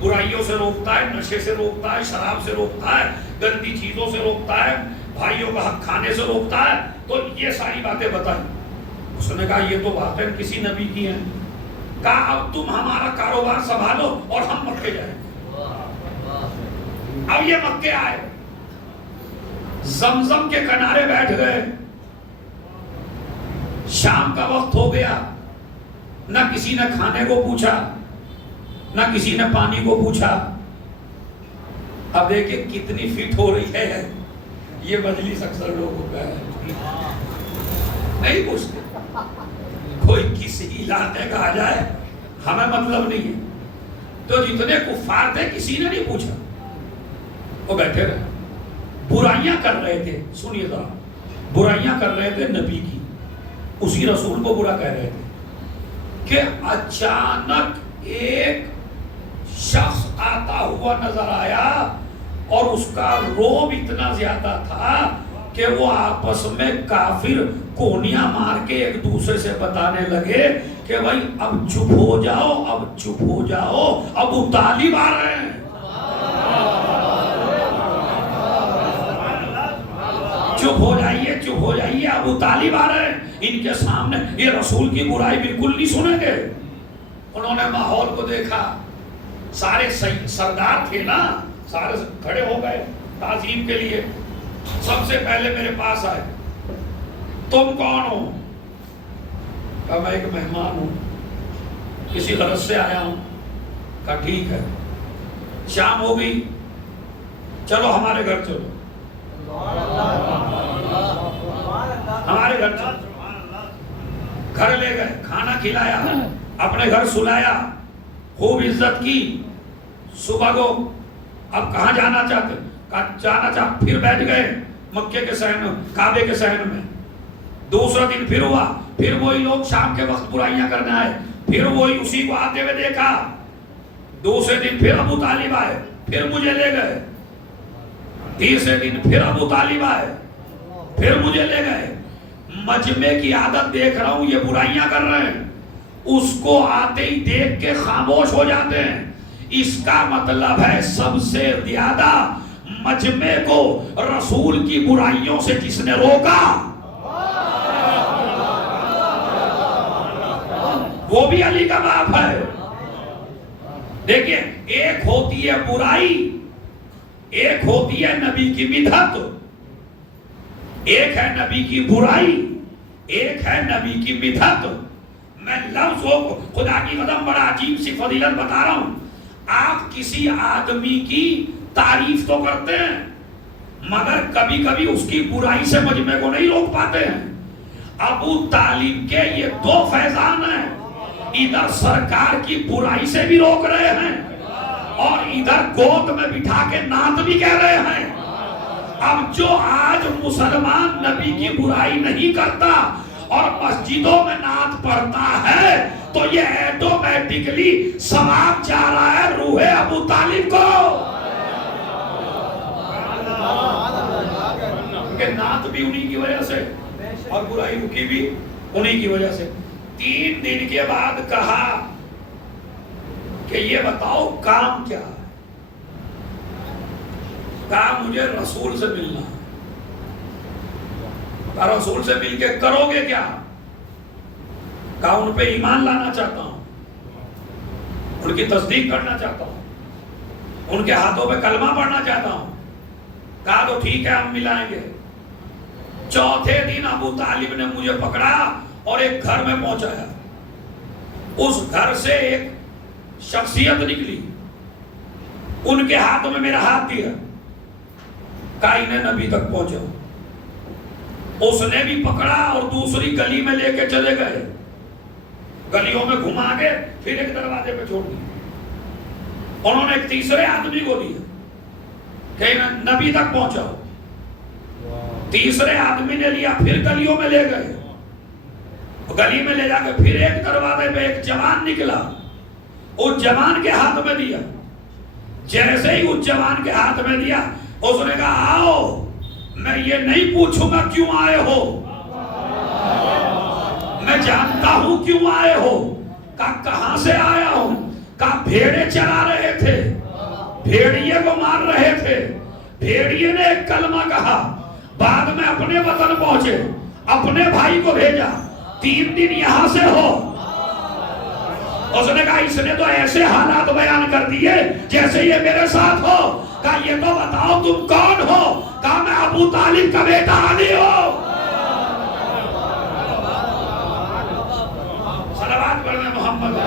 برائیوں سے روکتا ہے، نشے سے روکتا ہے، شراب سے روکتا ہے، گندی چیزوں سے روکتا ہے، بھائیوں کا حق کھانے سے روکتا ہے. تو یہ ساری باتیں بتائیں. اس نے کہا یہ تو واقعی کسی نبی کی ہیں. کہا اب تم ہمارا کاروبار سنبھالو اور ہم مکے جائیں. اب یہ مکے آئے، زمزم کے کنارے بیٹھ گئے. شام کا وقت ہو گیا، نہ کسی نے کھانے کو پوچھا، نہ کسی نے پانی کو پوچھا. اب دیکھیں کتنی فٹ ہو رہی ہے یہ مجلس. اکثر لوگوں کا ہے نہیں پوچھتے. کوئی کسی علاقے کا آ جائے ہمیں مطلب نہیں ہے. تو جتنے کفار تھے کسی نے نہیں پوچھا، وہ بیٹھے رہے. برائیاں کر رہے تھے، سنیے ذرا، برائیاں کر رہے تھے نبی کی، اسی رسول کو برا کہہ رہے تھے کہ اچانک ایک شخص آتا ہوا نظر آیا اور اس کا روب اتنا زیادہ تھا کہ وہ آپس میں کافر کونیاں مار کے ایک دوسرے سے بتانے لگے کہ بھائی اب چپ ہو جاؤ، اب چپ ہو جاؤ، ابو طالب آ رہے ہیں. چپ ہو جائیے، چپ ہو جائیے، ابو طالب آ رہے ہیں. ان کے سامنے یہ رسول کی برائی بالکل نہیں سنیں گے. انہوں نے ماحول کو دیکھا، سارے سردار تھے نا، سارے کھڑے ہو گئے تعظیم کے لیے. سب سے پہلے میرے پاس آئے. تم کون ہو؟ کہا میں ایک مہمان ہوں، کسی غرض سے آیا ہوں. کہا ٹھیک ہے، شام ہو گئی، چلو ہمارے گھر چلو. ہمارے گھر چلو. گھر لے گئے، کھانا کھلایا، اپنے گھر سلایا، خوب عزت کی. صبح کو اب کہاں جانا چاہتے؟ جانا چاہتے. پھر بیٹھ گئے مکے کے صحن، کعبے کے صحن میں. دوسرا دن پھر ہوا، پھر وہی لوگ شام کے وقت برائیاں کرنے آئے، پھر وہی اسی کو آتے ہوئے دیکھا. دوسرے دن پھر ابو طالب آئے، پھر مجھے لے گئے. تیسرے دن پھر ابو طالب آئے، پھر مجھے لے گئے. مجمع کی عادت دیکھ رہا ہوں، یہ برائیاں کر رہے ہیں، اس کو آتے ہی دیکھ کے خاموش ہو جاتے ہیں. اس کا مطلب ہے سب سے زیادہ مجمع کو رسول کی برائیوں سے جس نے روکا وہ بھی علی کا باپ ہے. دیکھیں، ایک ہوتی ہے برائی، ایک ہوتی ہے نبی کی بدعت. ایک ہے نبی کی برائی، ایک ہے نبی کی بدعت. میں لفظ کو خدا کی قسم بڑا عجیب سی فضیلت بتا رہا ہوں. آپ کسی آدمی کی تعریف تو کرتے ہیں مگر کبھی کبھی اس کی برائی سے مجمع کو نہیں روک پاتے ہیں. ابو طالب کے یہ دو فیضان ہیں، ادھر سرکار کی برائی سے بھی روک رہے ہیں اور ادھر گود میں بٹھا کے نعت بھی کہہ رہے ہیں. اب جو آج مسلمان نبی کی برائی نہیں کرتا اور مسجدوں میں نعت پڑھتا ہے تو یہ ایٹومیٹکلی ثواب جا رہا ہے روح ابو طالب کو. کہ نعت بھی انہی کی وجہ سے اور برائی رکی بھی انہی کی وجہ سے. 3 دن کے بعد کہا کہ یہ بتاؤ کام کیا ہے؟ کہا مجھے رسول سے ملنا. کہا رسول سے مل کے کرو گے کیا؟ کہا ان پہ ایمان لانا چاہتا ہوں، ان کی تصدیق کرنا چاہتا ہوں، ان کے ہاتھوں پہ کلمہ پڑھنا چاہتا ہوں. کہا تو ٹھیک ہے ہم ملائیں گے. چوتھے دن ابو طالب نے مجھے پکڑا اور ایک گھر میں پہنچایا. اس گھر سے ایک شخصیت نکلی، ان کے ہاتھوں میں میرا ہاتھ دیا. کہا انہیں نبی تک پہنچا. اس نے بھی پکڑا اور دوسری گلی میں لے کے چلے گئے. گلیوں میں گھما کے پھر ایک دروازے پہ چھوڑ دیا. انہوں نے ایک تیسرے آدمی کو دیا کہ نبی تک پہنچاؤ. تیسرے آدمی نے لیا، پھر گلیوں میں لے گئے. گلی میں لے جا کے پھر ایک دروازے پہ ایک جوان نکلا، اس جوان کے ہاتھ میں دیا. جیسے ہی اس جوان کے ہاتھ میں دیا اس نے کہا آؤ، میں یہ نہیں پوچھوں گا کیوں آئے ہو، میں جانتا ہوں کیوں آئے ہو. کہا کہاں سے آیا ہوں؟ کہا بھیڑے چلا رہے تھے، بھیڑیے کو مار رہے تھے، بھیڑیے نے ایک کلمہ کہا، بعد میں اپنے وطن پہنچے، اپنے بھائی کو بھیجا، 3 دن یہاں سے ہو۔ اس نے کہا اس نے تو ایسے حالات بیان کر دیے جیسے یہ میرے ساتھ ہو۔ کہا یہ تو بتاؤ تم کون ہو؟ کہا میں ابو طالب کا بیٹا علی ہوں۔ صلوات پڑھیں محمد۔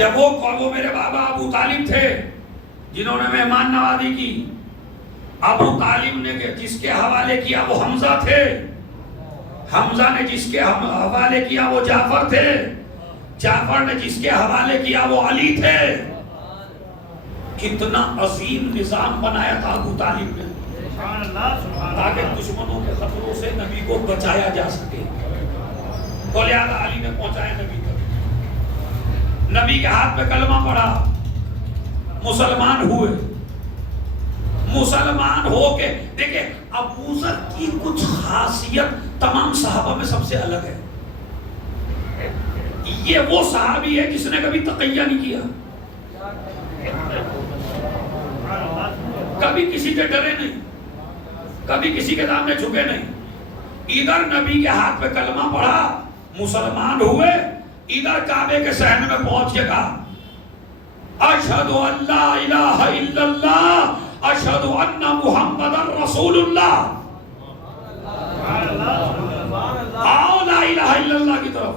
جب وہ میرے بابا ابو طالب تھے جنہوں نے مہمان نوازی کی، ابو طالب نے جس کے حوالے کیا وہ حمزہ تھے، حمزہ نے جس کے حوالے کیا وہ جعفر تھے، جعفر نے جس کے حوالے کیا وہ علی تھے۔ کتنا عظیم نظام بنایا تھا ابو طالب نے تاکہ دشمنوں کے خطروں سے نبی کو بچایا جا سکے، تو لہذا علی نے پہنچایا نبی تک، نبی کے ہاتھ پہ کلمہ پڑھا، مسلمان ہوئے۔ مسلمان ہو کے دیکھیں ابو ذر کی کچھ خاصیت تمام صحابہ میں سب سے الگ ہے۔ یہ وہ صحابی ہے جس نے کبھی تقیہ نہیں کیا، کبھی کسی کے ڈرے نہیں، کبھی کسی کے سامنے جھکے نہیں۔ ادھر نبی کے ہاتھ پہ کلمہ پڑھا، مسلمان ہوئے، ادھر کعبے کے صحن میں پہنچ کے کہا اشہد ان لا الہ الا اللہ اشہد ان محمد رسول اللہ۔ آؤ لا الہ الا اللہ کی طرف،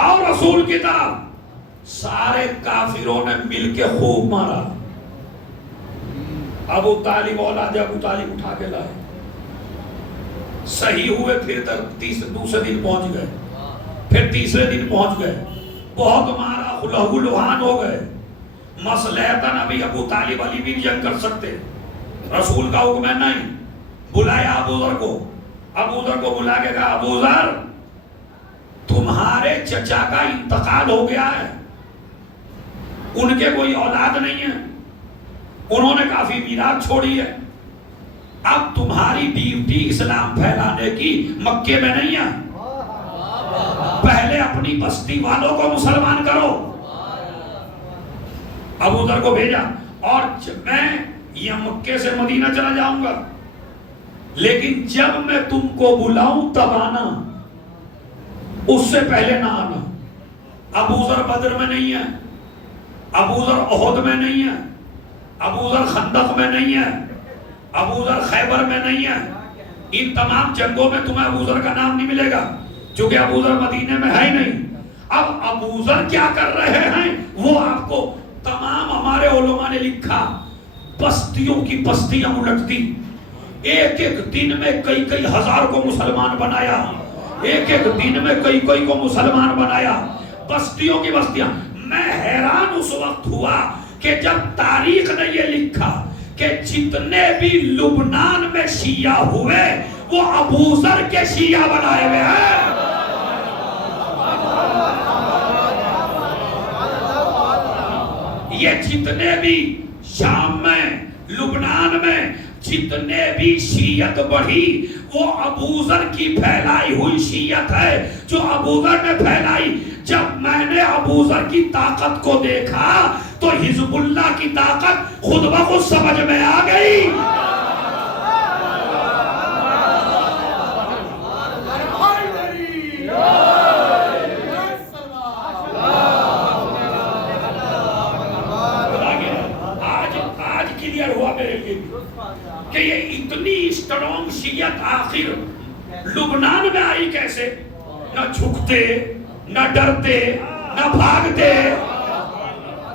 آؤ رسول کی طرف۔ سارے کافروں نے مل کے خوب مارا۔ ابو طالب اولاد ابو طالب اٹھا کے لائے، صحیح ہوئے، پھر دوسرے دن پہنچ گئے، پھر تیسرے دن پہنچ گئے، بہت مارا، لہو لہان ہو گئے۔ مصلحتاً ابھی ابو طالب علی بھی جنگ کر سکتے، رسول کا حکم ہے نہیں۔ بلایا ابو ذر کو، ابو ذر کو بلا کے کہا ابو ذر تمہارے چچا کا انتقال ہو گیا ہے، ان کے کوئی اولاد نہیں ہے، انہوں نے کافی میراث چھوڑی ہے، اب تمہاری ڈیوٹی اسلام پھیلانے کی مکے میں نہیں ہے، پہلے اپنی بستی والوں کو مسلمان کرو۔ ابو ذر کو بھیجا، اور میں یہ مکے سے مدینہ چلا جاؤں گا، لیکن جب میں تم کو بلاؤں تب آنا، اس سے پہلے نہ آنا۔ ابو ذر بدر میں نہیں ہے، ابو ذر احد میں نہیں ہے، ابو ذر خندق میں نہیں ہے، ابو ذر خیبر میں نہیں ہے۔ ان تمام جنگوں میں تمہیں ابو ذر کا نام نہیں ملے گا، چونکہ ابو ذر مدینے میں ہے ہی نہیں۔ اب ابو ذر کیا کر رہے ہیں وہ آپ کو تمام ہمارے علماء نے لکھا، بستیوں کی بستیاں الٹ دی، ایک ایک دن میں کئی کئی ہزار کو مسلمان بنایا، ایک ایک دن میں کئی کئی کو مسلمان بنایا، بستیوں کی بستیاں۔ میں حیران اس وقت ہوا کہ جب تاریخ نے یہ لکھا کہ جتنے بھی لبنان میں شیعہ ہوئے وہ ابو ذر کے شیعہ بنائے ہوئے ہیں۔ یہ جتنے بھی شام میں، لبنان میں جتنے بھی شیعت بڑھی وہ ابو ذر کی پھیلائی ہوئی شیعت ہے جو ابو ذر نے پھیلائی۔ جب میں نے ابو ذر کی طاقت کو دیکھا تو حزب اللہ کی طاقت خود بخود سمجھ میں آ گئی۔ کہ یہ اتنی اسٹرانگ شیعت آخر لبنان میں آئی کیسے؟ نہ جھکتے، نہ ڈرتے، نہ بھاگتے،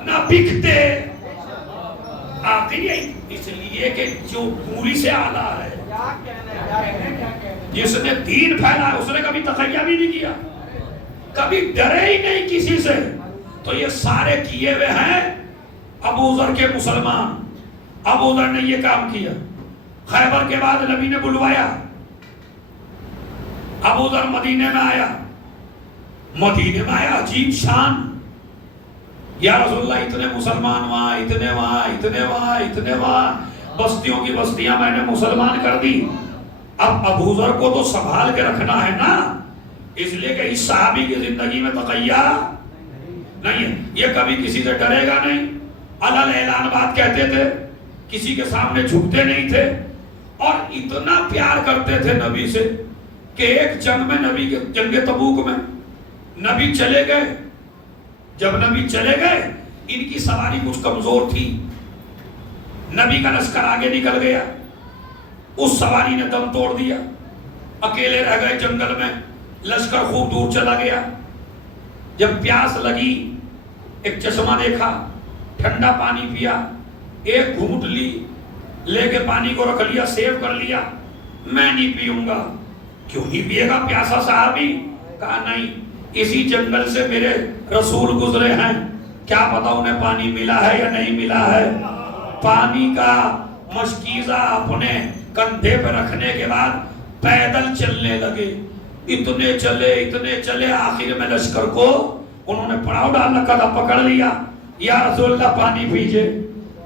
نہ بکتے، آخر یہ اس لیے کہ جو پوری سے آلہ ہے، جس نے دین پھیلا ہے، اس نے کبھی تقیہ بھی نہیں کیا، کبھی ڈرے ہی نہیں کسی سے۔ تو یہ سارے کیے ہوئے ہیں ابو ذر کے مسلمان، ابو ذر نے یہ کام کیا. خیبر کے بعد نبی نے بلوایا، ابو ذر مدینے میں آیا. مدینے میں آیا، عجیب شان. یا رسول اللہ اتنے مسلمان وہاں، اتنے وہاں، اتنے وہاں، اتنے وہاں، بستیوں کی بستیاں میں نے مسلمان کر دی. اب ابو ذر کو تو سنبھال کے رکھنا ہے نا، اس لیے کہ اس صحابی کی زندگی میں تقیہ نہیں ہے. یہ کبھی کسی سے ڈرے گا نہیں، علل اعلان بات کہتے تھے، کسی کے سامنے جھکتے نہیں تھے، اور اتنا پیار کرتے تھے نبی سے کہ ایک جنگ میں، نبی کے جنگ تبوک میں نبی چلے گئے. جب نبی چلے گئے ان کی سواری کچھ کمزور تھی، نبی کا لشکر آگے نکل گیا، اس سواری نے دم توڑ دیا، اکیلے رہ گئے جنگل میں، لشکر خوب دور چلا گیا. جب پیاس لگی ایک چشمہ دیکھا، ٹھنڈا پانی پیا، ایک گھونٹ لی، لے کے پانی کو رکھ لیا، سیو کر لیا. میں نہیں پیوں گا. کیوں نہیں پیے گا پیاسا صحابی؟ کہا نہیں، اسی جنگل سے میرے رسول گزرے ہیں، کیا پتا انہیں پانی ملا ہے یا نہیں ملا ہے. پانی کا مشکیزہ اپنے کندھے پہ رکھنے کے بعد پیدل چلنے لگے. اتنے چلے آخر میں لشکر کو انہوں نے پڑاؤ ڈال رکھا تھا، پکڑ لیا. یا رسول اللہ پانی پیجئے.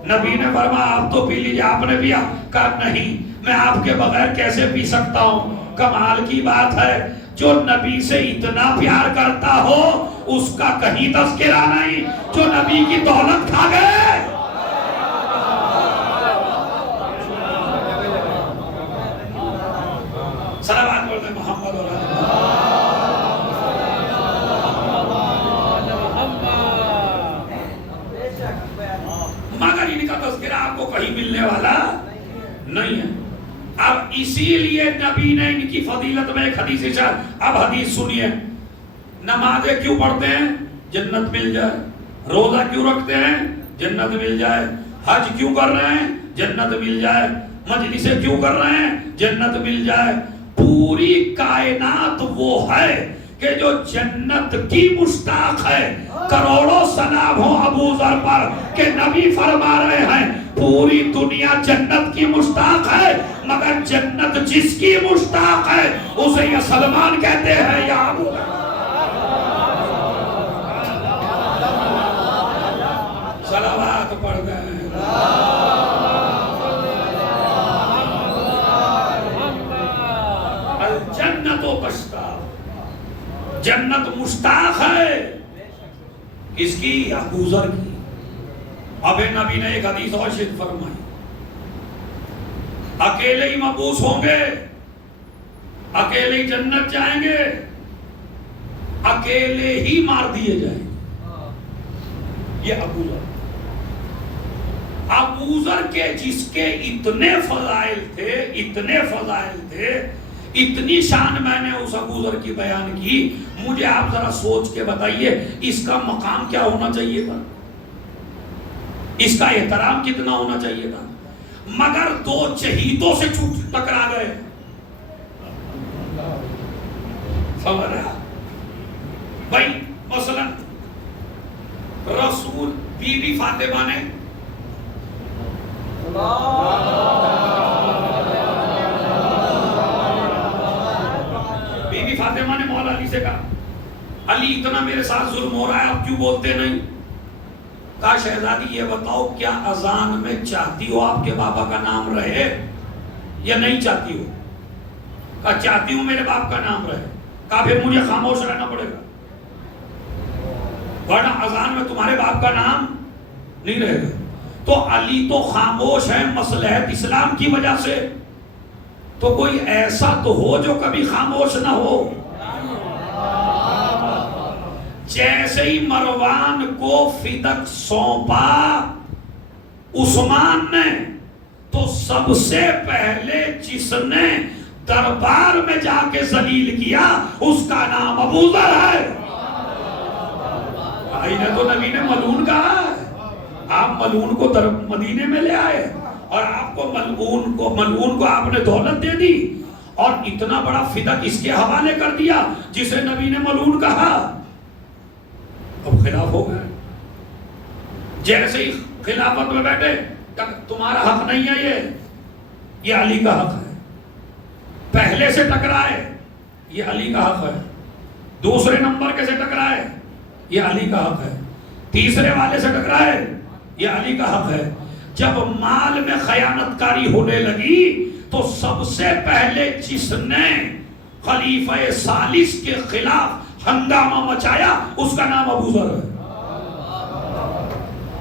نبی نے فرمایا آپ تو پی لیجئے. آپ نے پیا؟ کہا نہیں، میں آپ کے بغیر کیسے پی سکتا ہوں. کمال کی بات ہے، جو نبی سے اتنا پیار کرتا ہو اس کا کہیں تذکرہ نہیں. جو نبی کی دولت کھا گئے، صلوات بولتے محمد اور مگر ان کا تذکرہ آپ کو کہیں ملنے والا نہیں ہے. اب اسی لیے نبی نے ان کی فضیلت میں ایک حدیث ارشاد. اب حدیث سنیے. نمازیں کیوں پڑھتے ہیں؟ جنت مل جائے. روزہ کیوں رکھتے ہیں؟ جنت مل جائے. حج کیوں کر رہے ہیں؟ جنت مل جائے. مجلسیں کیوں کر رہے ہیں؟ جنت مل جائے. پوری کائنات وہ ہے کہ جو جنت کی مشتاق ہے. کروڑوں سلام ہو ابو ذر پر کہ نبی فرما رہے ہیں پوری دنیا جنت کی مشتاق ہے، مگر جنت جس کی مشتاق ہے اسے یہ سلمان کہتے ہیں. یا ابو ذر صلوات پڑھ گئے. الجنت و تشتاق، جنت مشتاق ہے. اس کی؟ ابو ذر کی. اب نبی نے ایک حدیث اور شد فرمائی، اکیلے ہی مبعوث ہوں گے، اکیلے ہی جنت جائیں گے، اکیلے ہی مار دیے جائیں گے. یہ ابو ذر. ابو ذر کے جس کے اتنے فضائل تھے، اتنے فضائل تھے، اتنی شان میں نے اس ابو ذر کی بیان کی. مجھے آپ ذرا سوچ کے بتائیے اس کا مقام کیا ہونا چاہیے تھا، اس کا احترام کتنا ہونا چاہیے تھا. مگر دو چہیتوں سے ٹکرا گئے. سمجھ رہا بھائی؟ مثلا رسول بی بی فاطمہ نے فاطمہ نے مولا علی سے کہا علی اتنا میرے ساتھ ظلم ہو رہا ہے، آپ کیوں بولتے نہیں؟ کہا شہزادی یہ بتاؤ کیا اذان میں چاہتی ہو آپ کے بابا کا نام رہے یا نہیں چاہتی ہو؟ کہا چاہتی ہوں میرے باپ کا نام رہے. کہا پھر مجھے خاموش رہنا پڑے گا، ورنہ اذان میں تمہارے باپ کا نام نہیں رہے گا. تو علی تو خاموش ہے مصلحت اسلام کی وجہ سے، تو کوئی ایسا تو ہو جو کبھی خاموش نہ ہو. جیسے ہی مروان کو فدق سونپا عثمان نے، تو سب سے پہلے جس نے دربار میں جا کے ذلیل کیا اس کا نام ابو ذر ہے. بھائی نے تو نبی نے ملعون کہا ہے، آپ ملعون کو مدینے میں لے آئے اور آپ کو ملعون کو آپ نے دولت دے دی اور اتنا بڑا فدق اس کے حوالے کر دیا جسے نبی نے ملعون کہا. اب خلاف ہو گئے. جیسے ہی خلافت میں بیٹھے تمہارا حق نہیں ہے، یہ علی کا حق ہے. پہلے سے ٹکرائے یہ علی کا حق ہے، دوسرے نمبر کے سے ٹکرائے یہ علی کا حق ہے، تیسرے والے سے ٹکرائے یہ علی کا حق ہے. جب مال میں خیانت کاری ہونے لگی تو سب سے پہلے جس نے خلیفہ ثالث کے خلاف ہنگامہ مچایا اس کا نام ابو ذر ہے.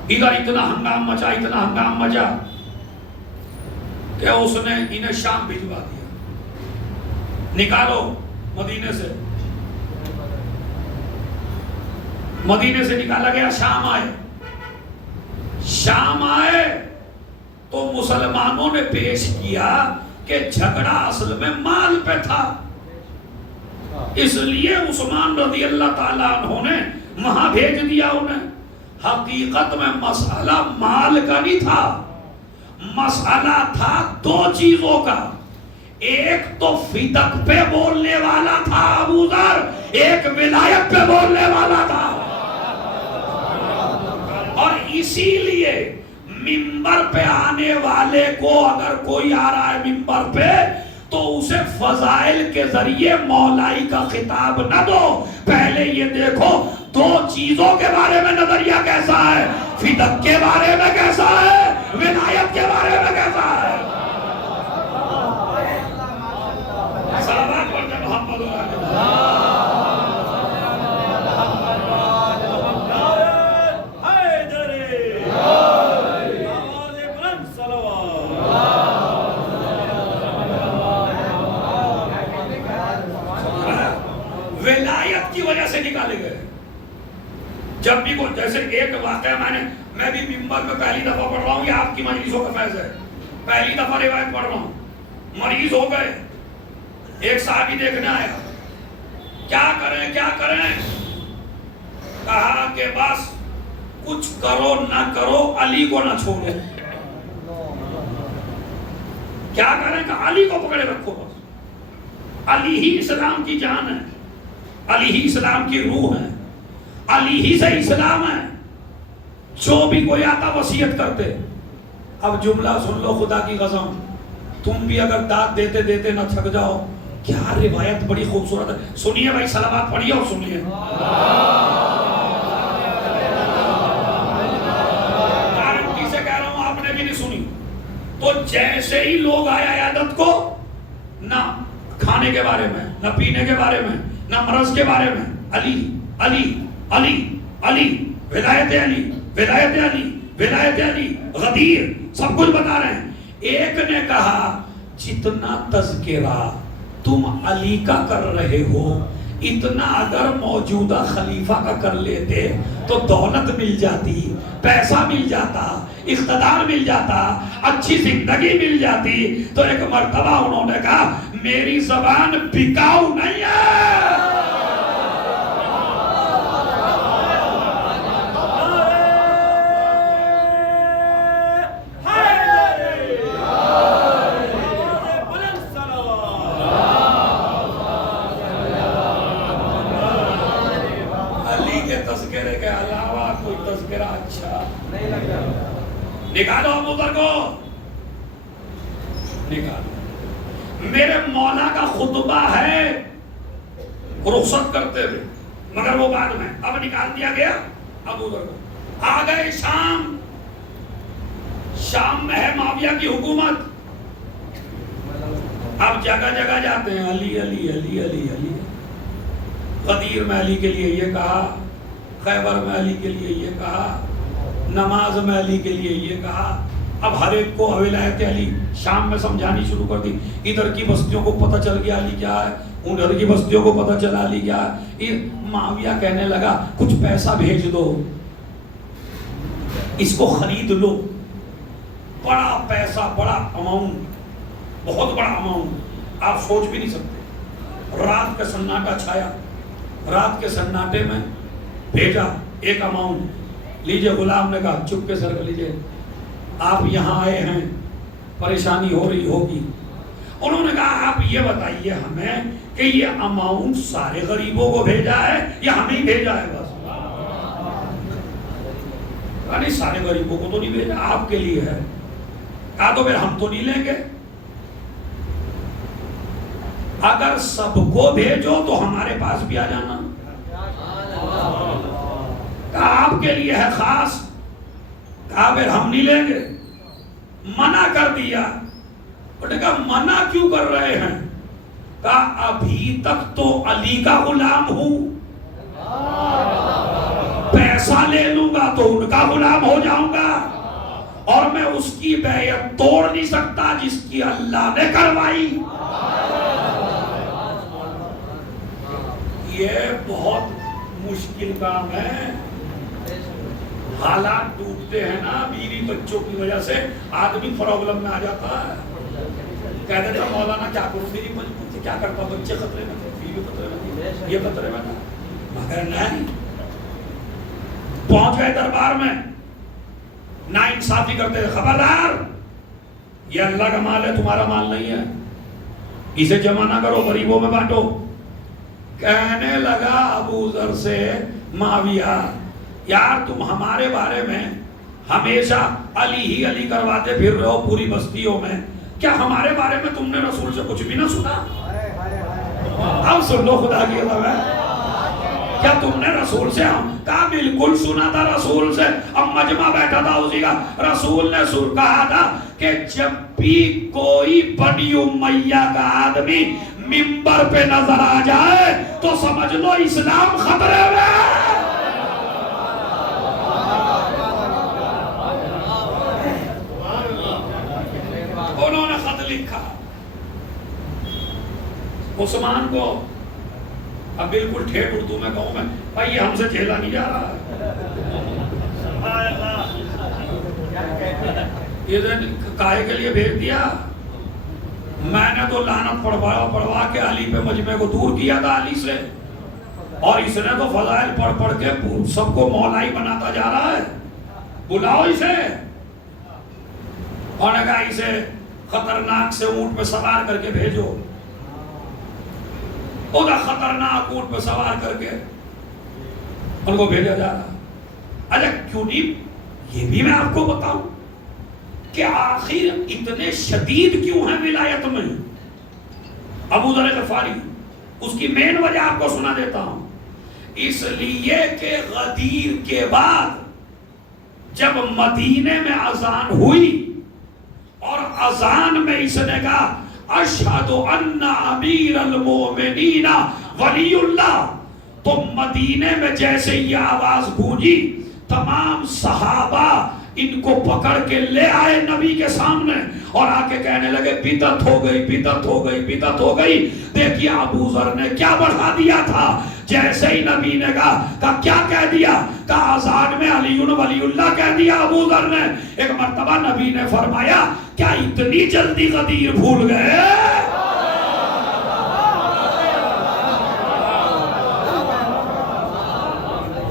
ادھر اتنا ہنگامہ مچا، اتنا ہنگامہ مچا کہ اس نے انہیں شام بھجوا دیا. نکالو مدینے سے، مدینے سے نکالا گیا. شام آئے، شام آئے تو مسلمانوں نے پیش کیا کہ جھگڑا اصل میں مال پہ تھا، اس لیے عثمان رضی اللہ تعالیٰ عنہ نے وہاں بھیج دیا انہیں. حقیقت میں مسئلہ مال کا نہیں تھا، مسئلہ تھا دو چیزوں کا. ایک تو فدق پہ بولنے والا تھا ابو ذر، ایک ولایت پہ بولنے والا تھا. اور اسی لیے منبر پہ آنے والے کو اگر کوئی آ رہا ہے منبر پہ تو اسے فضائل کے ذریعے مولائی کا خطاب نہ دو. پہلے یہ دیکھو دو چیزوں کے بارے میں نظریہ کیسا ہے، فدق کے بارے میں کیسا ہے، ولایت کے بارے میں کیسا ہے. صلوات پڑھتے محمد ولایت کی وجہ سے نکالے گئے. جب بھی کوئی جیسے ایک واقعہ میں بھی ممبر میں پہلی دفعہ پڑھ رہا ہوں، یہ آپ کی مجلسوں کا فیض ہے، پہلی دفعہ روایت پڑھ رہا ہوں. مریض ہو گئے، ایک صحابی دیکھنے آیا، کیا کریں کیا کریں؟ کہا کہ بس کچھ کرو نہ کرو علی کو نہ چھوڑو. کیا کریں کہ علی کو پکڑے رکھو بس. علی ہی اسلام کی جان ہے، علی ہی اسلام کی روح ہے، علی ہی سے اسلام ہے. جو بھی کوئی آتا وصیت کرتے. اب جملہ سن لو خدا کی قسم، تم بھی اگر داد دیتے دیتے نہ تھک جاؤ. کیا روایت بڑی خوبصورت ہے، سنیے بھائی، صلوات پڑھیے اور سنیے. گارنٹی سے کہہ رہا ہوں آپ نے بھی نہیں سنی. تو جیسے ہی لوگ آئے عیادت کو، نہ کھانے کے بارے میں، نہ پینے کے بارے میں، نہ مرض کے بارے میں، علی علی علی علی، ولایت علی ولایت علی ولایت علی، غدیر سب کچھ بتا رہے ہیں. ایک نے کہا جتنا تذکرہ تم علی کا کر رہے ہو اتنا اگر موجودہ خلیفہ کا کر لیتے تو دولت مل جاتی، پیسہ مل جاتا، اقتدار مل جاتا، اچھی زندگی مل جاتی. تو ایک مرتبہ انہوں نے کہا میری زبان بکاؤ نہیں ہے. نکالو ابو ذر کو، نکالو. میرے مولا کا خطبہ ہے رخصت کرتے ہوئے، مگر وہ بعد میں. اب نکال دیا گیا ابو ذر کو. آ گئے شام، شام میں ہے معاویہ کی حکومت. اب جگہ جگہ جاتے ہیں علی علی علی علی علی. غدیر میں علی کے لیے یہ کہا، خیبر میں علی کے لیے یہ کہا، نماز میں علی کے لیے یہ کہا. اب ہر ایک کو ولایت علی شام میں سمجھانی شروع کر دی. ادھر کی بستیوں کو پتہ چل گیا علی کیا ہے، ادھر کی بستیوں کو پتہ چلا علی کیا ہے. معاویہ کہنے لگا کچھ پیسہ بھیج دو، اس کو خرید لو. بڑا پیسہ، بڑا اماؤنٹ، بہت بڑا اماؤنٹ، آپ سوچ بھی نہیں سکتے. رات کا سناٹا چھایا، رات کے سناٹے میں بھیجا ایک اماؤنٹ. لیجئے، غلام نے کہا چپ کے سر لیجئے، آپ یہاں آئے ہیں، پریشانی ہو رہی ہوگی. انہوں نے کہا آپ یہ بتائیے ہمیں کہ یہ اماؤنٹ سارے غریبوں کو بھیجا ہے یا ہمیں بھیجا ہے بس؟ کہا نہیں سارے غریبوں کو تو نہیں بھیجا، آپ کے لیے ہے۔ کہا تو پھر ہم تو نہیں لیں گے، اگر سب کو بھیجو تو ہمارے پاس بھی آ جانا۔ کہا آپ کے لیے ہے خاص، کہا پھر ہم نہیں لیں گے، منع کر دیا۔ انہوں نے کہا منع کیوں کر رہے ہیں؟ کہا ابھی تک تو علی کا غلام ہوں، پیسہ لے لوں گا تو ان کا غلام ہو جاؤں گا، اور میں اس کی بیعت توڑ نہیں سکتا جس کی اللہ نے کروائی۔ یہ بہت مشکل کام ہے۔ حالات ٹوٹتے ہیں نا بیوی بچوں کی وجہ سے، آدمی پرابلم میں آ جاتا ہے، کہہ دیتا مولانا کیا کروں، میری مجبوری تھی، کیا کرتا، بچے خطرے میں تھے، بیوی خطرے میں تھی، یہ خطرے میں تھا، مگر نہیں، پہنچ گئے دربار میں، نا انصافی کرتے تھے، خبردار یہ اللہ کا مال ہے، تمہارا مال نہیں ہے، اسے جمع نہ کرو، غریبوں میں بانٹو۔ کہنے لگا ابو ذر سے معاویہ، یار تم ہمارے بارے میں ہمیشہ علی ہی علی کرواتے پھر رہے ہو پوری بستیوں میں، کیا ہمارے بارے میں تم نے رسول سے کچھ بھی نہ سنا؟ اب سن لو خدا کی عزت ہے، کیا تم نے رسول سے؟ کہا بالکل سنا تھا رسول سے، اب مجمع بیٹھا تھا اسی کا، رسول نے کہا تھا کہ جب بھی کوئی بنی امیہ کا آدمی منبر پہ نظر آ جائے تو سمجھ لو اسلام خطرے میں۔ انہوں نے خط لکھا عثمان کو، اب بالکل ٹھیٹ اردو میں کہوں میں، بھائی یہ ہم سے جھیلا نہیں جا رہا، یہ کائے کے لیے بھیج دیا، میں نے تو لعنت پڑھوا کے علی پہ مجمع کو دور کیا تھا علی سے، اور اس نے تو فضائل پڑھ کے سب کو مولائی بناتا جا رہا ہے، بلاؤ اسے۔ اور نے کہا اسے خطرناک سے اونٹ پہ سوار کر کے بھیجو، ادھر خطرناک اونٹ پہ سوار کر کے ان کو بھیجا جا رہا۔ اچھا کیوں نہیں یہ بھی میں آپ کو بتاؤں کہ آخر اتنے شدید کیوں ہیں ولایت میں ابو ذر غفاری؟ اس کی مین وجہ آپ کو سنا دیتا ہوں، اس لیے کہ غدیر کے بعد جب مدینے میں اذان ہوئی اور اذان میں اس نے کہا اشہد ان امیر المومنین ولی اللہ، تو مدینے میں جیسے یہ آواز گونجی تمام صحابہ ان کو پکڑ کے لے آئے نبی کے سامنے اور آ کے کہنے لگے بدعت ہو گئی، بدعت ہو گئی، بدعت ہو گئی۔ دیکھیے ابو ذر نے کیا بڑھا دیا تھا، جیسے ہی نبی نے کہا کیا کہہ دیا، کہا آزاد میں علی ولی اللہ کہہ دیا ابو ذر نے۔ ایک مرتبہ نبی نے فرمایا کیا اتنی جلدی غدیر بھول گئے؟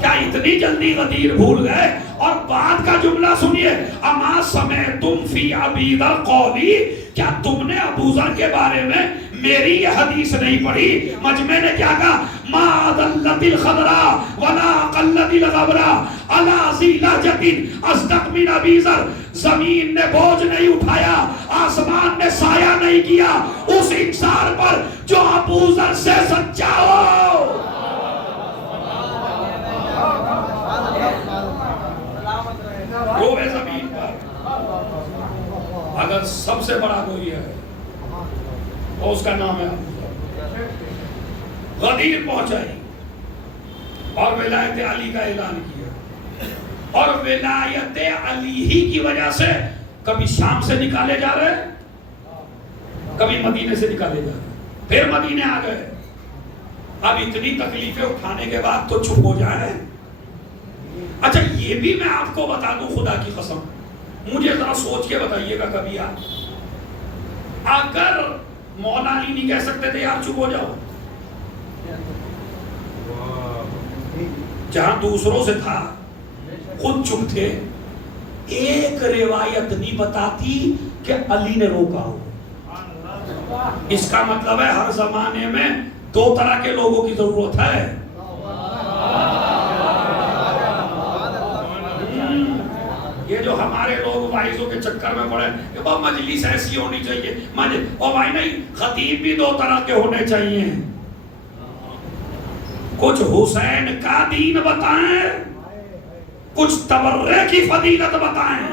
کیا اتنی جلدی غدیر بھول گئے؟ اور بعد کا جملہ سنیے، اما سمعتم فی ابی ذر قولی، کیا تم نے ابو ذر کے بارے میں میری یہ حدیث نہیں پڑھی؟ مجمع نے کیا کہا، ما ذلت الخضراء ولا قلت الغبراء علی ذی لہجۃ اصدق من ابی ذر، زمین نے بوجھ نہیں اٹھایا، آسمان نے سایہ نہیں کیا اس انسان پر جو ابو ذر سے سچا ہو۔ روئے زمین پر اگر سب سے بڑا کوئی ہے تو اس کا نام ہے ابو ذر۔ غدیر پہنچائی اور ولایت علی کا اعلان کیا، اور ولایت علی ہی کی وجہ سے کبھی شام سے نکالے جا رہے، کبھی مدینے سے نکالے جا رہے، پھر مدینے آ گئے۔ اب اتنی تکلیفیں اٹھانے کے بعد تو چپ ہو جائے۔ اچھا یہ بھی میں آپ کو بتا دوں خدا کی قسم، مجھے ذرا سوچ کے بتائیے گا کبھی آپ، اگر مولا علی نہیں کہہ سکتے تھے یار چپ ہو جاؤ، جہاں دوسروں سے تھا خود چپ تھے، ایک روایت نہیں بتاتی کہ علی نے روکا ہو۔ اس کا مطلب ہے ہر زمانے میں دو طرح کے لوگوں کی ضرورت ہے۔ جو ہمارے لوگ وائزوں کے چکر میں پڑے کہ وہ مجلس ایسی ہونی چاہیے، اور بھائی نہیں، خطیب بھی دو طرح کے ہونے چاہیے، کچھ حسین کا دین بتائیں، کچھ تبرے کی فضیلت بتائیں،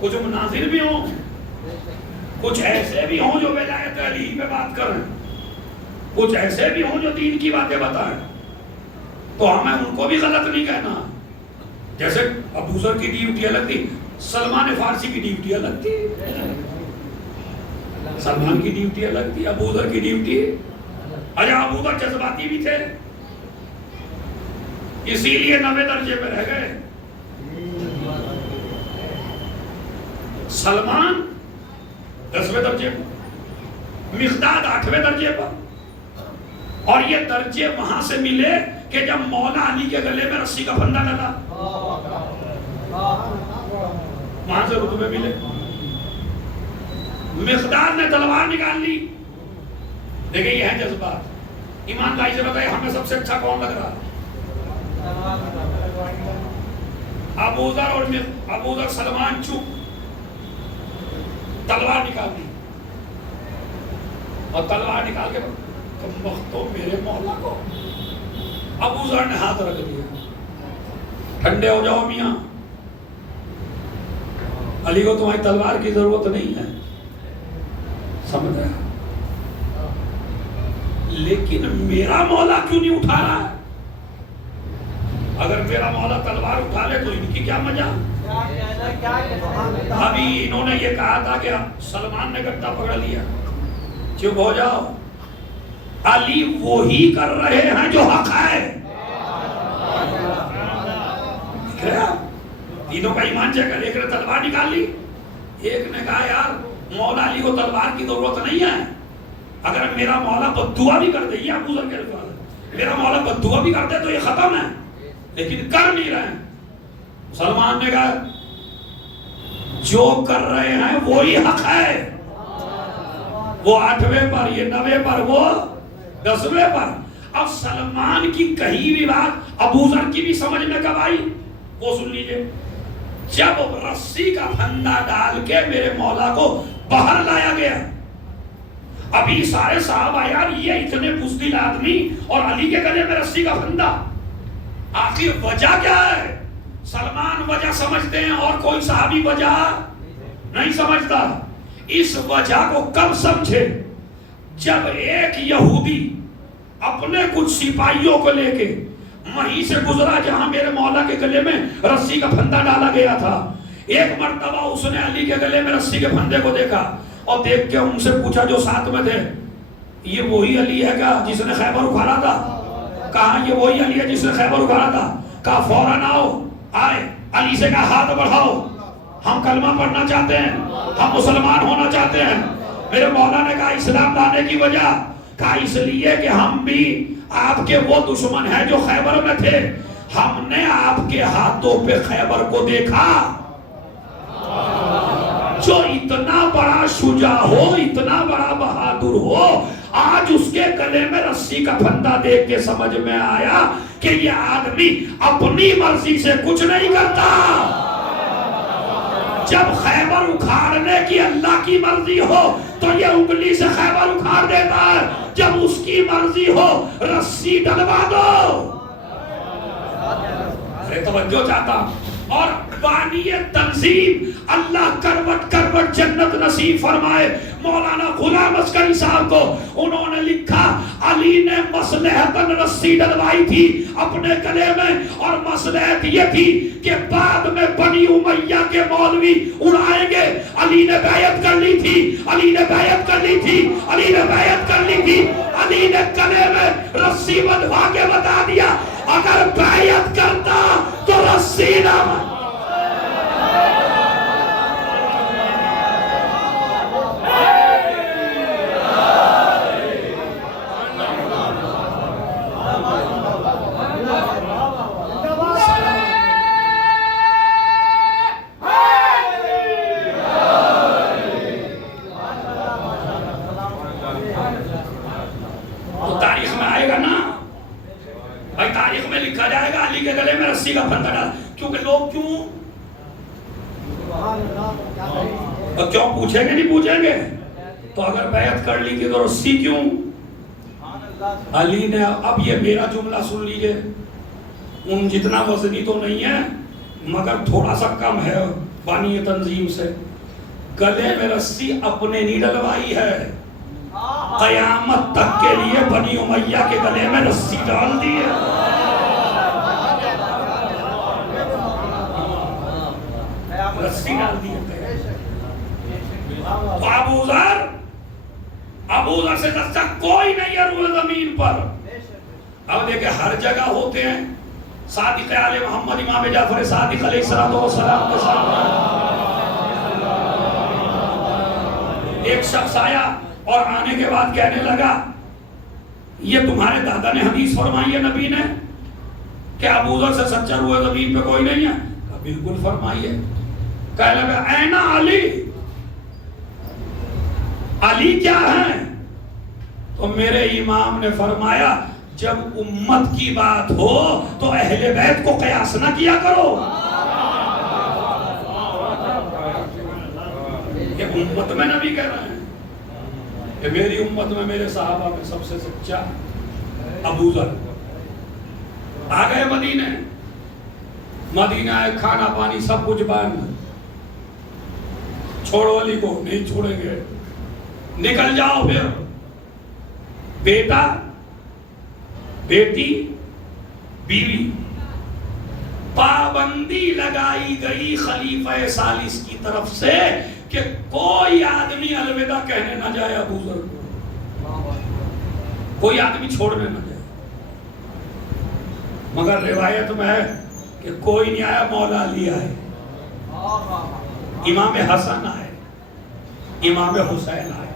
کچھ مناظر بھی ہوں، کچھ ایسے بھی ہوں جو ولایت علی پہ بات کریں، کچھ ایسے بھی ہوں جو دین کی باتیں بتائیں، تو ہمیں ان کو بھی غلط نہیں کہنا. جیسے ابو ذر کی ڈیوٹی الگ تھی، سلمان فارسی کی ڈیوٹی الگ تھی، سلمان کی ڈیوٹی الگ تھی، ابو ذر کی ڈیوٹی. اچھا ابو ذر جذباتی بھی تھے، اسی لیے 90 درجے پہ رہ گئے. سلمان 10ویں درجے پر، مقداد 8ویں درجے پر. اور یہ درجے وہاں سے ملے کہ جب مولا علی کے گلے میں رسی کا پھندا ڈلا، وہاں سے رتبے ملے. مقداد نے تلوار نکال لی. دیکھیں یہ ہے جذبات. ایمانداری سے بتائیں ہمیں سب سے اچھا کون لگ رہا؟ ابو ذر سلمان چپ، تلوار نکال دی، اور تلوار نکال کے تو میرے مولا کو. ابو ذر نے ہاتھ رکھ دیا، ٹھنڈے ہو جاؤ میاں، علی کو تمہاری تلوار کی ضرورت نہیں ہے. سمجھ رہا؟ لیکن میرا مولا کیوں نہیں اٹھا رہا ہے؟ اگر میرا مولا تلوار اٹھا لے تو ان کی کیا مزہ؟ ابھی انہوں نے یہ کہا تھا کہ سلمان نے گدا پکڑ لیا، چپ ہو جاؤ، علی وہی کر رہے ہیں جو حق ہے. تینوں کا ایمان چیک کر. ایک نے تلوار نکال لی، ایک نے کہا یار مولا علی کو تلوار کی ضرورت نہیں ہے، اگر میرا مولا بددعا بھی کر دے، یہ ابو ذر کے الفاظ ہے، میرا مولا بددعا بھی کر دے تو یہ ختم ہے، لیکن کر نہیں رہے. سلمان نے کہا جو کر رہے ہیں وہی حق ہے. وہ 8ویں پر، یہ 90 پر، وہ 10ویں پر. اب سلمان کی کہی بھی بات ابو ذر کی بھی سمجھ میں کب آئی؟ وہ سن لیجئے. جب رسی کا پھندا ڈال کے میرے مولا کو باہر لایا گیا، ابھی سارے صحابہ یار یہ اتنے بزدل آدمی اور علی کے گلے میں رسی کا پھندا، آخر وجہ کیا ہے؟ سلمان وجہ سمجھتے ہیں اور کوئی صحابی وجہ نہیں سمجھتا. اس وجہ کو کب سمجھے؟ جب ایک یہودی اپنے کچھ سپاہیوں کو لے کے وہیں سے گزرا جہاں میرے مولا کے گلے میں رسی کا پھندا ڈالا گیا تھا. ایک مرتبہ اس نے علی کے گلے میں رسی کے پھندے کو دیکھا اور دیکھ کے ان سے پوچھا جو ساتھ میں تھے، یہ وہی علی ہے کیا جس نے خیبر اکھاڑا تھا؟ کہا یہ وہی علی ہے جس نے خیبر اکھاڑا تھا. کہا فوراً آؤ. آئے. علی سے کہا ہاتھ بڑھاؤ، ہم کلمہ پڑھنا چاہتے ہیں، ہم مسلمان ہونا چاہتے ہیں. میرے مولا نے کہا اسلام لانے کی وجہ؟ کہا اس لیے کہ ہم بھی آپ کے وہ دشمن ہیں جو خیبر میں تھے، ہم نے آپ کے ہاتھوں پہ خیبر کو دیکھا. جو اتنا بڑا شجاع ہو، اتنا بڑا بہادر ہو، آج اس کے گلے میں رسی کا پھندا دیکھ کے سمجھ میں آیا کہ یہ آدمی اپنی مرضی سے کچھ نہیں کرتا. جب خیبر اکھاڑنے کی اللہ کی مرضی ہو تو یہ انگلی سے خیبر اکھاڑ دیتا ہے، جب اس کی مرضی ہو رسی ڈلوا دو. ارے توجہ چاہتا. اور بانی تنظیم اللہ کروٹ کروٹ جنت نصیب فرمائے مولانا غلام عسکری صاحب کو، انہوں نے لکھا علی نے مصلحتاً رسی ڈلوائی تھی اپنے گلے میں، اور مصلحت یہ تھی کہ بعد میں بنی امیہ کے مولوی اڑائیں گے. علی نے بیعت کر لی تھی، علی نے بیعت کر لی تھی، علی نے بیعت کر لی تھی. علی نے گلے میں رسی بندھوا کے بتا دیا اگر بیعت کرتا تو رسی نہ تاریخ میں آئے گا نا بھائی. تاریخ میں لکھا جائے گا علی کے گلے میں رسی کا پھندا ڈالا. کیونکہ لوگ کیوں اور کیوں پوچھیں گے؟ نہیں پوچھیں گے. تو اگر بیعت کر لی تو رسی کیوں؟ علی نے اب یہ میرا جملہ سن لیجئے، ان جتنا وزنی تو نہیں ہے مگر تھوڑا سا کم ہے بانی تنظیم سے. گلے میں رسی اپنے نہیں ڈلوائی ہے، قیامت تک کے لیے بنی امیہ کے گلے میں رسی ڈال دی ہے. رسی ڈال دی ہے. تو ابو ذر سے سچا کوئی نہیں ہے روح زمین پر. اب دیکھیں ہر جگہ ہوتے ہیں صادق آل محمد امام جعفر صادق علیہ السلام کے سامنے ایک شخص آیا اور آنے کے بعد کہنے لگا یہ تمہارے دادا نے حدیث فرمائی ہے نبی نے کہ ابو ذر سے سچا روح زمین پہ کوئی نہیں ہے. کہا بالکل فرمائی ہے. کہنے لگا اینا علی، علی کیا ہیں؟ تو میرے امام نے فرمایا جب امت کی بات ہو تو اہل بیت کو قیاس نہ کیا کرو. یہ امت میں نبی کہہ رہے ہیں کہ میری امت میں میرے صحابہ میں سب سے سچا ابو ذر. آ گئے مدینہ ہے، کھانا پانی سب کچھ بند. چھوڑو علی کو، نہیں چھوڑیں گے. نکل جاؤ. پھر بیٹا، بیٹی، بیوی. پابندی لگائی گئی خلیفہ ثالث کی طرف سے کہ کوئی آدمی الوداع کہنے نہ جائے ابو ذر کو، کوئی آدمی چھوڑنے نہ جائے. مگر روایت میں ہے کہ کوئی نہیں آیا. مولا علی آئے، امام حسن آئے، امام حسین آئے.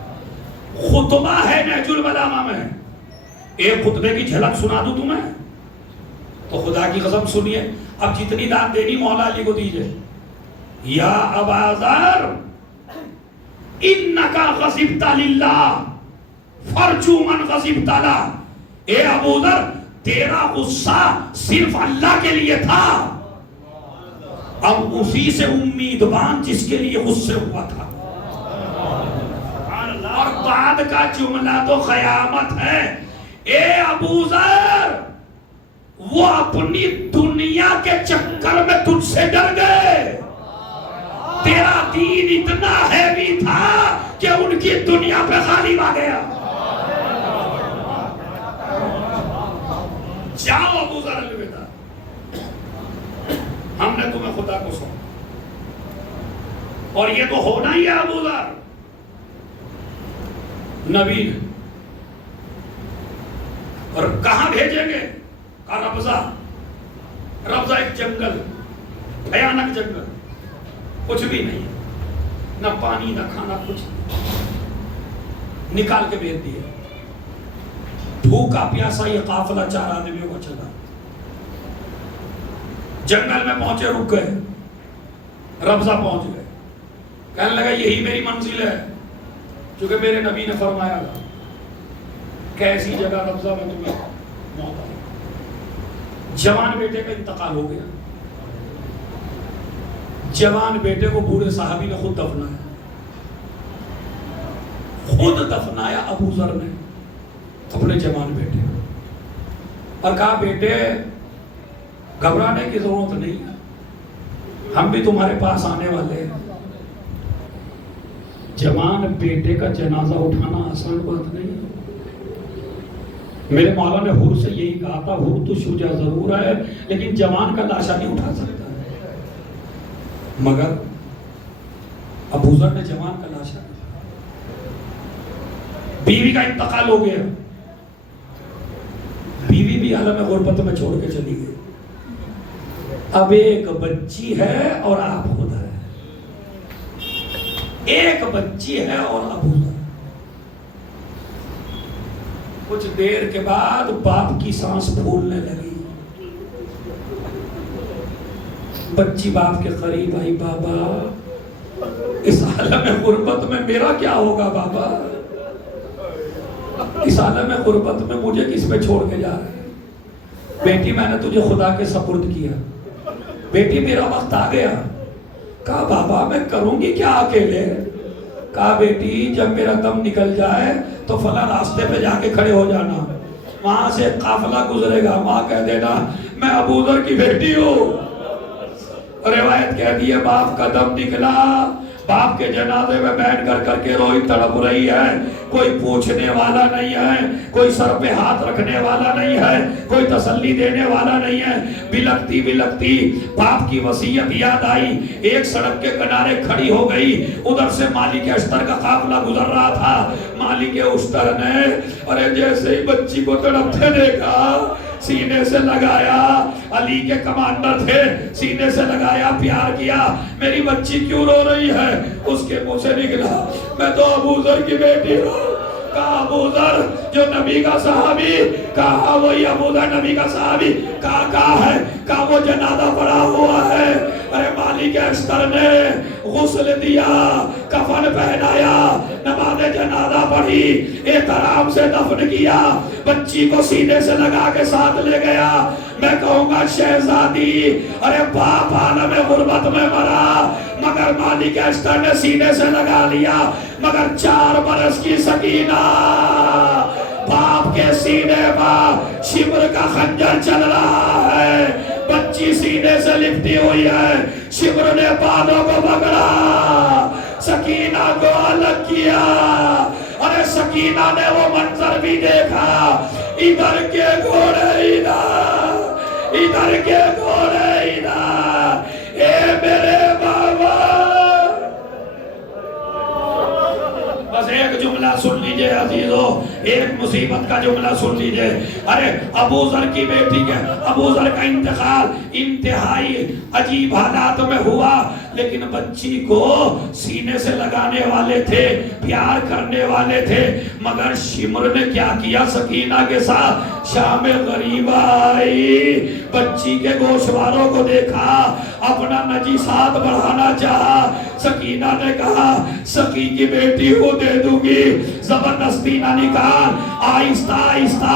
خطبہ ہے نہج البلاغہ میں. ایک خطبے کی جھلک سنا دوں تمہیں تو خدا کی قسم سنیے. اب جتنی داد دینی مولا علی کو دیجئے. یا ابا ذر انکا غضبت للہ فرجو من غضبت لہ. اے ابو ذر تیرا غصہ صرف اللہ کے لیے تھا، اب اسی سے امیدوار جس کے لیے غصے ہوا تھا. اور بعد کا جملہ تو قیامت ہے. اے ابو ذر وہ اپنی دنیا کے چکر میں تجھ سے ڈر گئے. تیرا دین اتنا ہیوی تھا کہ ان کی دنیا پہ غالب آ گیا. جاؤ ابو ذر الوداع، ہم نے تمہیں خدا کو سونپا. اور یہ تو ہونا ہی ہے. ابو ذر نبی نے. اور کہاں بھیجیں گے؟ کہا ربضہ. ربضہ ایک جنگل، بھیانک جنگل، کچھ بھی نہیں، نہ پانی نہ کھانا، کچھ نکال کے بھیج دیے. بھوکا پیاسا یہ قافلہ 4 آدمیوں کو چلا. جنگل میں پہنچے، رک گئے. ربضہ پہنچ گئے. کہنے لگا یہی میری منزل ہے کیونکہ میرے نبی نے فرمایا تھا. کیسی جگہ ربضہ میں تمہیں موت آئی. جوان بیٹے کا انتقال ہو گیا. جوان بیٹے کو بوڑھے صحابی نے خود دفنایا. خود دفنایا ابو ذر نے اپنے جوان بیٹے اور کہا بیٹے گھبرانے کی ضرورت نہیں ہے، ہم بھی تمہارے پاس آنے والے ہیں. جوان بیٹے کا جنازہ اٹھانا آسان بات نہیں ہے. میرے مولا نے حور سے یہی کہا تھا، حور تو شجاع ضرور ہے لیکن جوان کا لاشا نہیں اٹھا سکتا. مگر ابو ذر نے جوان کا لاشا. بیوی کا انتقال ہو گیا. بیوی بھی عالم غربت میں چھوڑ کے چلی گئی. اب ایک بچی ہے اور آپ خدا ہے. ایک بچی ہے اور ابو ذر. کچھ دیر کے بعد باپ کی سانس پھولنے لگی. بچی باپ کے قریب آئی. بابا اس عالم غربت میں میرا کیا ہوگا؟ بابا اس عالم غربت میں مجھے کس پہ چھوڑ کے جا رہے ہیں؟ بیٹی میں نے تجھے خدا کے سپرد کیا، بیٹی میرا وقت آ گیا۔ کہا بابا میں کروں گی کیا اکیلے؟ کہا بیٹی جب میرا دم نکل جائے تو فلاں راستے پہ جا کے کھڑے ہو جانا، وہاں سے قافلہ گزرے گا، وہاں کہہ دینا میں ابو ذر کی بیٹی ہوں۔ روایت کہتی ہے باپ کا دم نکلا، باپ کے جنازے میں بیٹھ کر کے روئی تڑپ رہی ہے، کوئی پوچھنے والا نہیں ہے، کوئی سر پہ ہاتھ رکھنے والا نہیں ہے، کوئی تسلی دینے والا نہیں ہے۔ بلکتی بلکتی باپ کی وصیت یاد آئی، ایک سڑک کے کنارے کھڑی ہو گئی، ادھر سے مالک اشتر کا قافلہ گزر رہا تھا۔ مالک اشتر نے ارے جیسے ہی بچی کو تڑپتے دیکھا سینے سے لگایا، علی کے کمانڈر تھے، سینے سے لگایا، پیار کیا، میری بچی کیوں رو رہی ہے؟ اس کے منہ سے نکلا میں تو ابو ذر کی بیٹی ہوں۔ کہا ابو ذر جو نبی کا صحابی، کہا وہی ابو ذر نبی کا صحابی، کہا ہے، کہا وہ جنازہ پڑا ہوا ہے۔ ارے مالک اشتر نے غسل دیا، کفن پہنایا، نماز جنازہ پڑھی، احترام سے دفن کیا، بچی کو سینے سے لگا کے ساتھ لے گیا۔ میں کہوں گا شہزادی ارے باپ عالم غربت میں مرا، مگر مالک اشتر نے سینے سے لگا لیا، مگر 4 برس کی سکینہ باپ کے سینے پر شبر کا خنجر چل رہا ہے، بچی سینے سے لپٹی ہوئی ہے، شبر نے بالوں کو پکڑا، سکینہ کو الگ کیا۔ ارے سکینہ نے وہ منظر بھی دیکھا، ادھر کے گھوڑے ادھر، ادھر کے گھوڑے ادھر، اے میرے بابا۔ بس ایک جملہ سن لیجئے عزیزو، ایک مصیبت کا جملہ سن لیجئے۔ ارے ابو ذر کی بیٹی کے ابو ذر کا انتقال انتہائی عجیب حالات میں ہوا، لیکن بچی کو سینے سے لگانے والے تھے، پیار کرنے والے تھے، مگر شمر نے کیا کیا سکینہ کے ساتھ؟ شام غریبہ آئی، بچی کے گوشواروں کو دیکھا، اپنا نجیسات بڑھانا چاہا۔ سکینہ نے کہا سکی کی بیٹی کو دے دوں گی، زبردستی نہ نکال، آہستہ آہستہ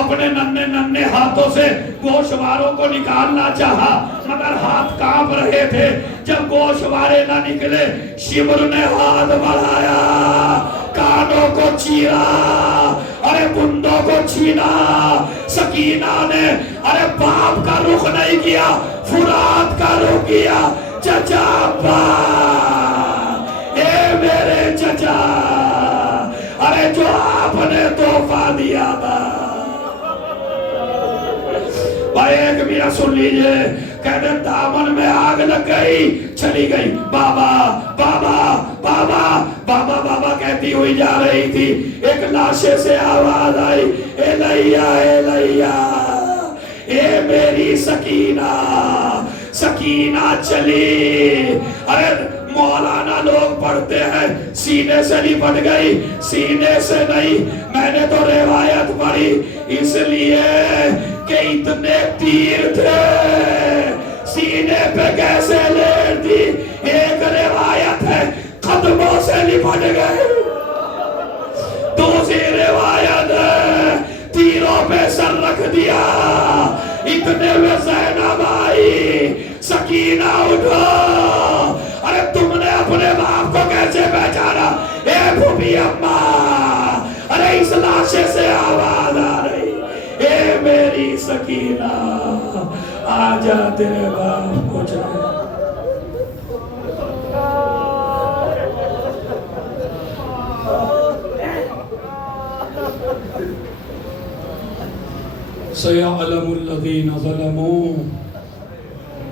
اپنے ننھے ننھے ہاتھوں سے گوشواروں کو نکالنا چاہا، مگر ہاتھ کانپ رہے تھے۔ جب گوشوارے نہ نکلے شمر نے ہاتھ بڑھایا، کانوں کو چیرا، ارے بندوں کو چھینا۔ سکینہ نے ارے باپ کا رخ نہیں کیا، فرات کا رخ کیا۔ چچا ابا، اے میرے چچا، ارے جو آپ نے تحفہ دیا تھا۔ بھائی ایک میرا سن لیجئے، کہتے دامن میں آگ لگ گئی، چلی گئی، بابا بابا بابا بابا بابا کہتی ہوئی جا رہی تھی، ایک لاشے سے آواز آئی، اے لیا اے لیا، اے میری سکینہ۔ سکینہ چلی، ارے مولانا لوگ پڑھتے ہیں سینے سے لپٹ گئی، سینے سے نہیں، میں نے تو روایت پڑھی، اس لیے کہ اتنے تیر تھے سینے پہ کیسے لیٹ دی۔ ایک روایت ہے قدموں سے لپٹ گئے، دوسری روایت ہے تیروں پہ سر رکھ دیا۔ اتنے میں زینب آئی، سکینہ اٹھو، ارے تم نے اپنے باپ کو کیسے پہچانا؟ اے بھوبی اماں، ارے اس لاشے سے آواز آ رہی، اے میری سکینہ آجا تیرے باپ کو چاہے۔ سَيَعْلَمُ الَّذِينَ ظَلَمُوا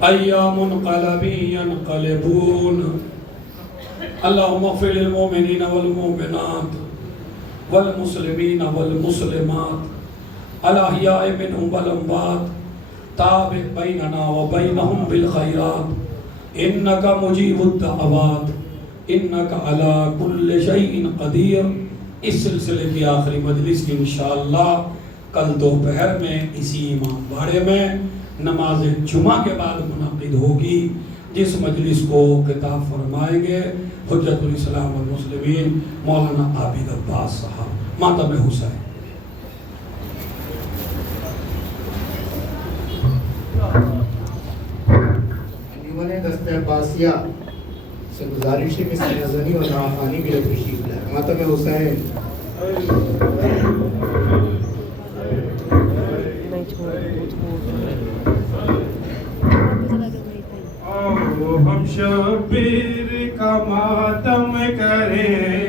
أَيَّ مُنْقَلَبٍ يَنْقَلِبُونَ اللهم اغفر للمؤمنين والمؤمنات والمسلمين والمسلمات الأحياء منهم والأموات تابع بيننا وبينهم بالخيرات إنك مجيب الدعوات إنك على كل شيء قدير۔ اس سلسلے کی آخری مجلس انشاءاللہ کل دوپہر میں اسی امام باڑے میں نماز جمعہ کے بعد منعقد ہوگی، جس مجلس کو خطاب فرمائیں گے حجت الاسلام والمسلمین مولانا عابد عباس صاحب، ماتم حسین۔ عافیہ سے گزارش ہے کہ سرزنی اور ناخوانی کے لیے تشریف لائے. ماتم حسین آؤ ہم شبیر کا ماتم کریں,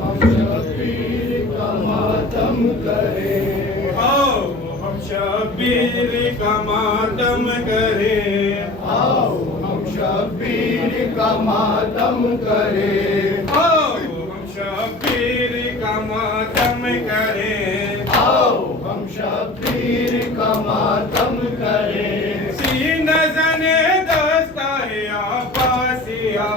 ہم شبیر کا ماتم کریں, آؤ ہم شبیر کا ماتم کریں, آؤ ہم شبیر کا ماتم کریں, آؤ ہم شبیر کا ماتم کریں, آؤ ہم شبیر کا ماتم کریں, سینہ زنے دستہ عباسیہ,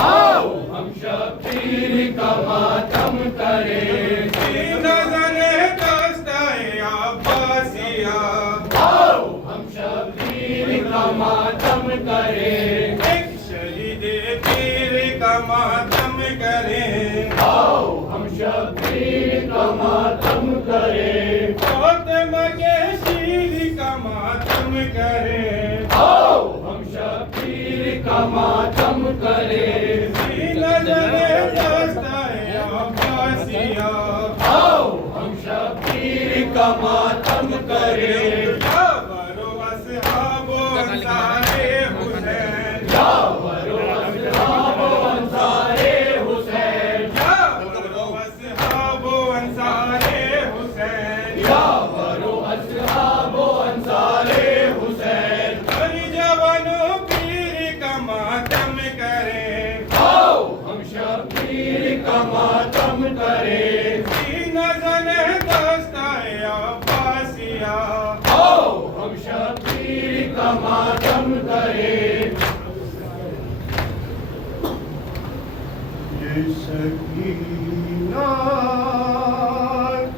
آؤ ہم شبیر کا ماتم کریں, سینہ زنے دستہ عباسیہ, آؤ ہم شبیر کا ماتم کریں, ایک شہید پیر کا ماتم کریں, آؤ ہم شبیر کا ماتم کریں, فاطمہ کے شیر کا ماتم کریں, آؤ ہم شبیر کا ماتم کریں, سینہ زنے دستہ عباسیہ, آؤ ہم شبیر کا ماتم کریں, جعفر و اصحاب و انصار حسین, جعفر و اصحاب و انصار حسین, جعفر و اصحاب و انصار حسین, جعفر و اصحاب و انصار حسین, ہر جوانوں پیر کا ماتم کریں, آؤ ہم شبیر کا ماتم کریں, سینہ زنے دستہ عباسیہ, آؤ ہم شبیر کا ماتم کریں. یہ سکینہ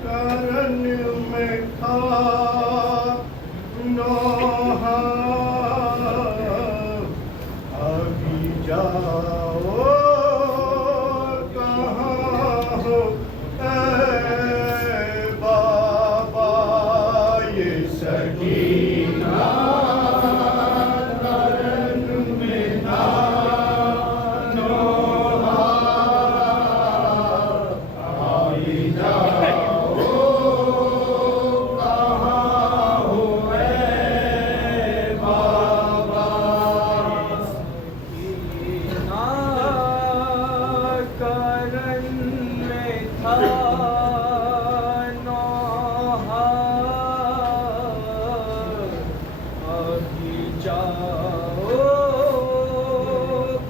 کرن میں تھا نوحہ, ابھی جاؤ کہاں ہو اے بابا, یہ سکینہ کرن میں تھا نوحہ, ابھی جاؤ کہاں ہو اے بابا, کرن میں تھا نوحہ, ابھی جاؤ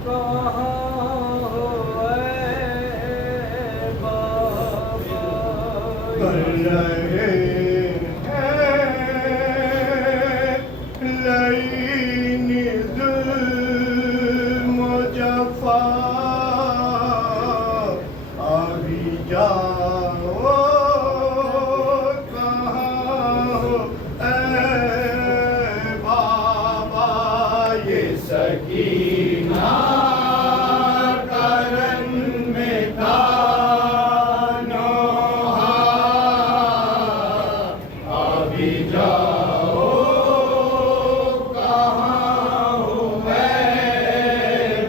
کہاں ہو اے بابا, کر رہے ہیں لعین ظلم و جفا, ابھی جاؤ کہاں ہو اے بابا, یہ سکینہ کرن میں تھا نوحہ, ابھی جاؤ کہاں ہو اے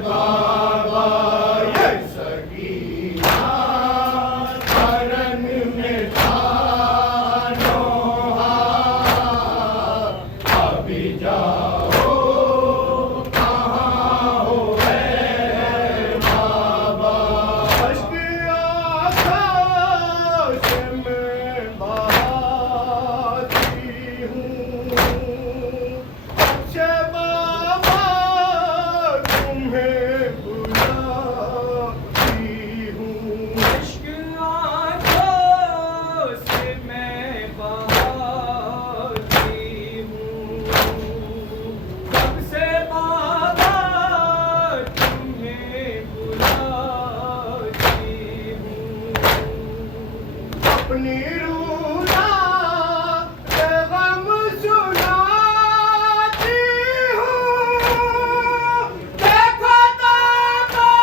بابا, یہ سکینہ کرن میں تھا نوحہ, ابھی جاؤ کہاں ہو اے بابا, اشک آنکھوں سے میں بہاتی ہوں, اچھے بابا تمہیں بلاتی ہوں, عشق آنکھوں سے میں بہاتی ہوں, کب سے بابا تمہیں بلاتی ہوں, اپنی رونا کے غم سناتی ہوں, دیکھو دامن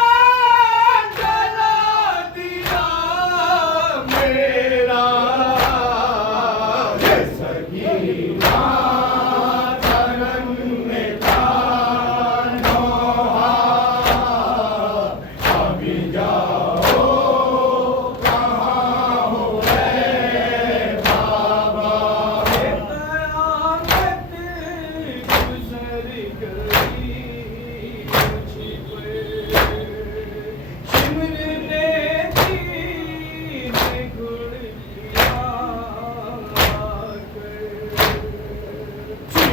جلا دیا میرا, یہ سکینہ کرن میں تھا نوحہ,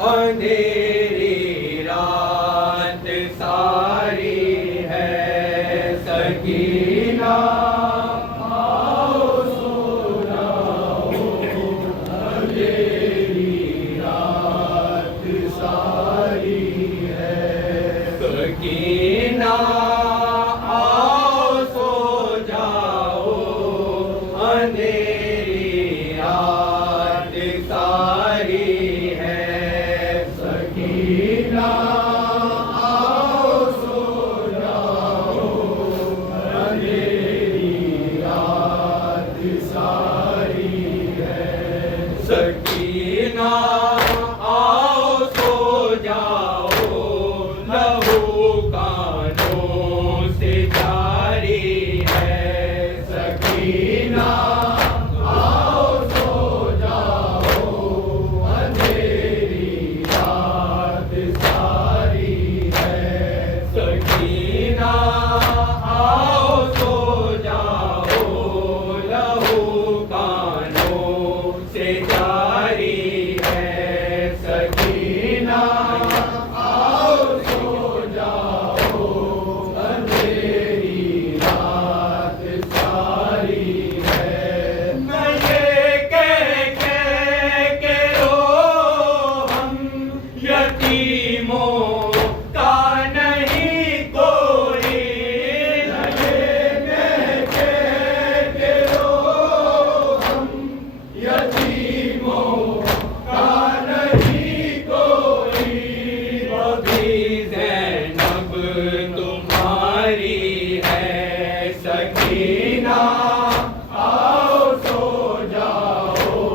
اندھیری رات ساری ہے سکینہ آؤ سو جاؤ اندھیری رات ساری ہے سکینہ آؤ سو جاؤ اندھیری رات ساری ہے سکینہ آؤ سو جاؤ اندھیری رات ساری ہے سکینہ آؤ سو جاؤ لہو کانوں سے جاری ہے سکینہ آؤ سو جاؤ اندھیری رات ساری ہے سکینہ آؤ سو جاؤ لہو کانوں سے جاری ہے سکینہ آؤ سو جاؤ اندھیری رات ساری ہے میں یہ کہہ کے رو ہم یتیموں کا نہیں کوئی میں یہ کہہ کے رو ہم یتیموں کا نہیں کوئی ابھی زینب تمہاری ہے سکینہ آؤ سو جاؤ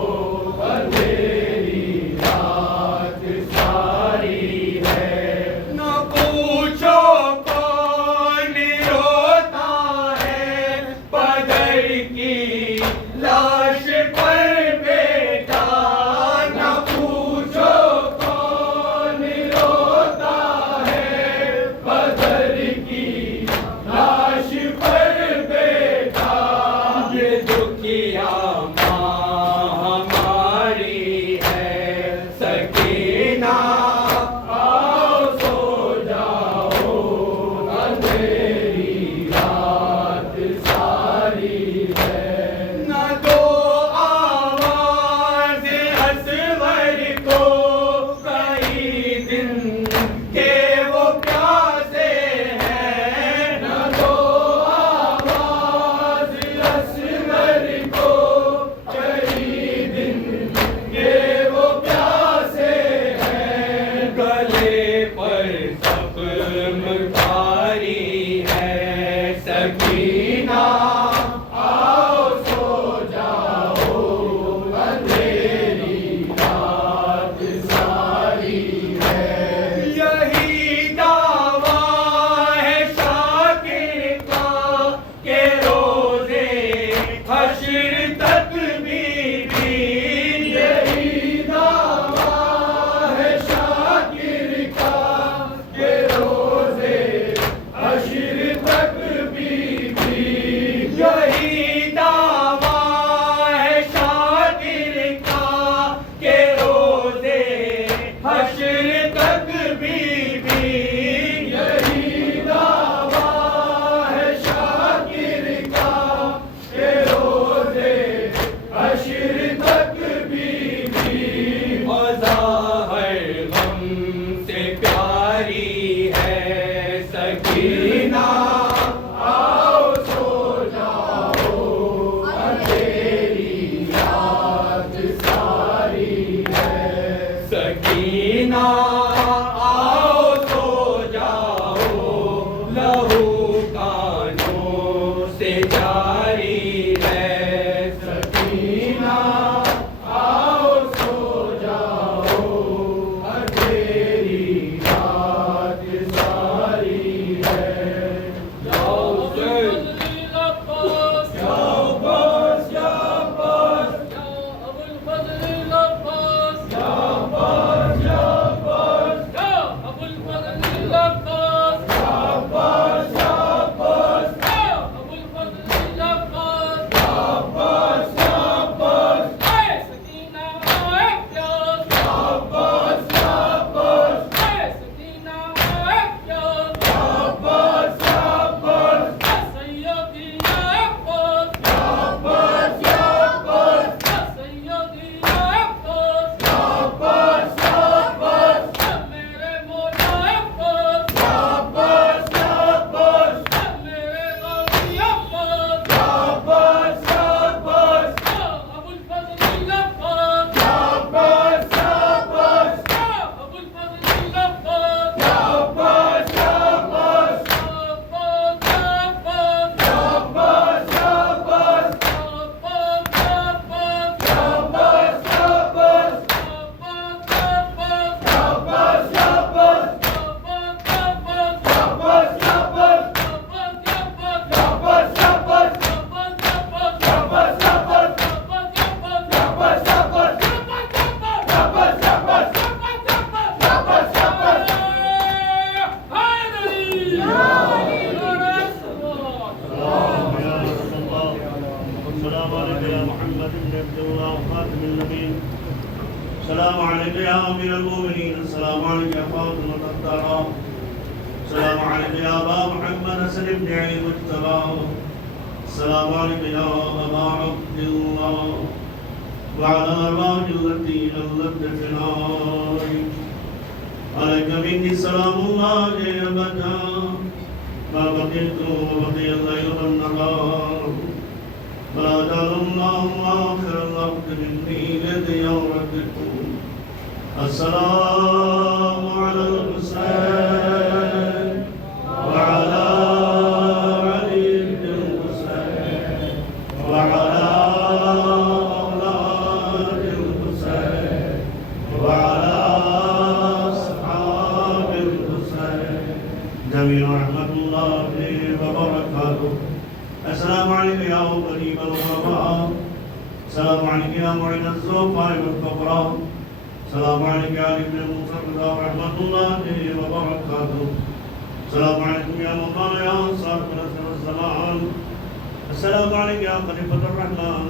اندھیری رات ساری ہے نہ پوچھو کون روتا ہے پدر کی لاش پر بیٹا نہ پوچھو کون روتا ہے پدر کی لاش پر بیٹا یہ دکھیا ماں ہماری ہے سکینہ آؤ سو جاؤ اندھیری رات ساری ہے نہ دو آواز اصغر کو کئی دن کے وہ پیاسے ہیں نہ دو آواز اصغر کو کئی دن کے وہ پیاسے ہیں گلے پر زخم کاری ہے سکینہ آؤ سو جاؤ اندھیری رات ساری ہے یہی دعویٰ ہے شاکر کا کہ روزے حشر تک بھی یہی دعویٰ ہے شاکر کا أمير المؤمنين السلام عليك يا فاطمة الزهراء السلام عليك يا أبا محمد حسن بن علي المجتبى السلام عليك يا أبا عبد الله وعلى الأرواح التي نزلت في النار عليك مني سلام الله أبدا ما بقيت وبقي الليل والنهار ولا جعل الله آخر الوقت مني لدي يوردكم السلام على الحسين وعلى علي بن الحسين وعلى أولاد الحسين وعلى أصحاب الحسين جميع رحمة الله وبركاته السلام عليك يا قريب الغرباء السلام عليك يا معين الزوفاء والكبراء السلام عليك يا ابن المصطفى ورحمة الله وبركاته السلام عليكم يا مولانا يا صاحب العصر والزمان السلام عليك يا خليفة الرحمن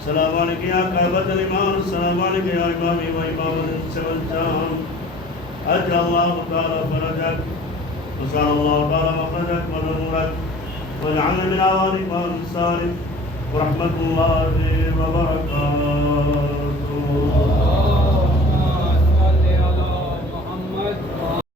السلام عليك يا كعبة الإيمان السلام عليك يا إمامي وإمام الإنس والجان أجل الله تعالى فرجك وسأل الله تعالى مخرجك ونورك واجعلنا من أوانك وأنصارك ورحمة الله وبركاته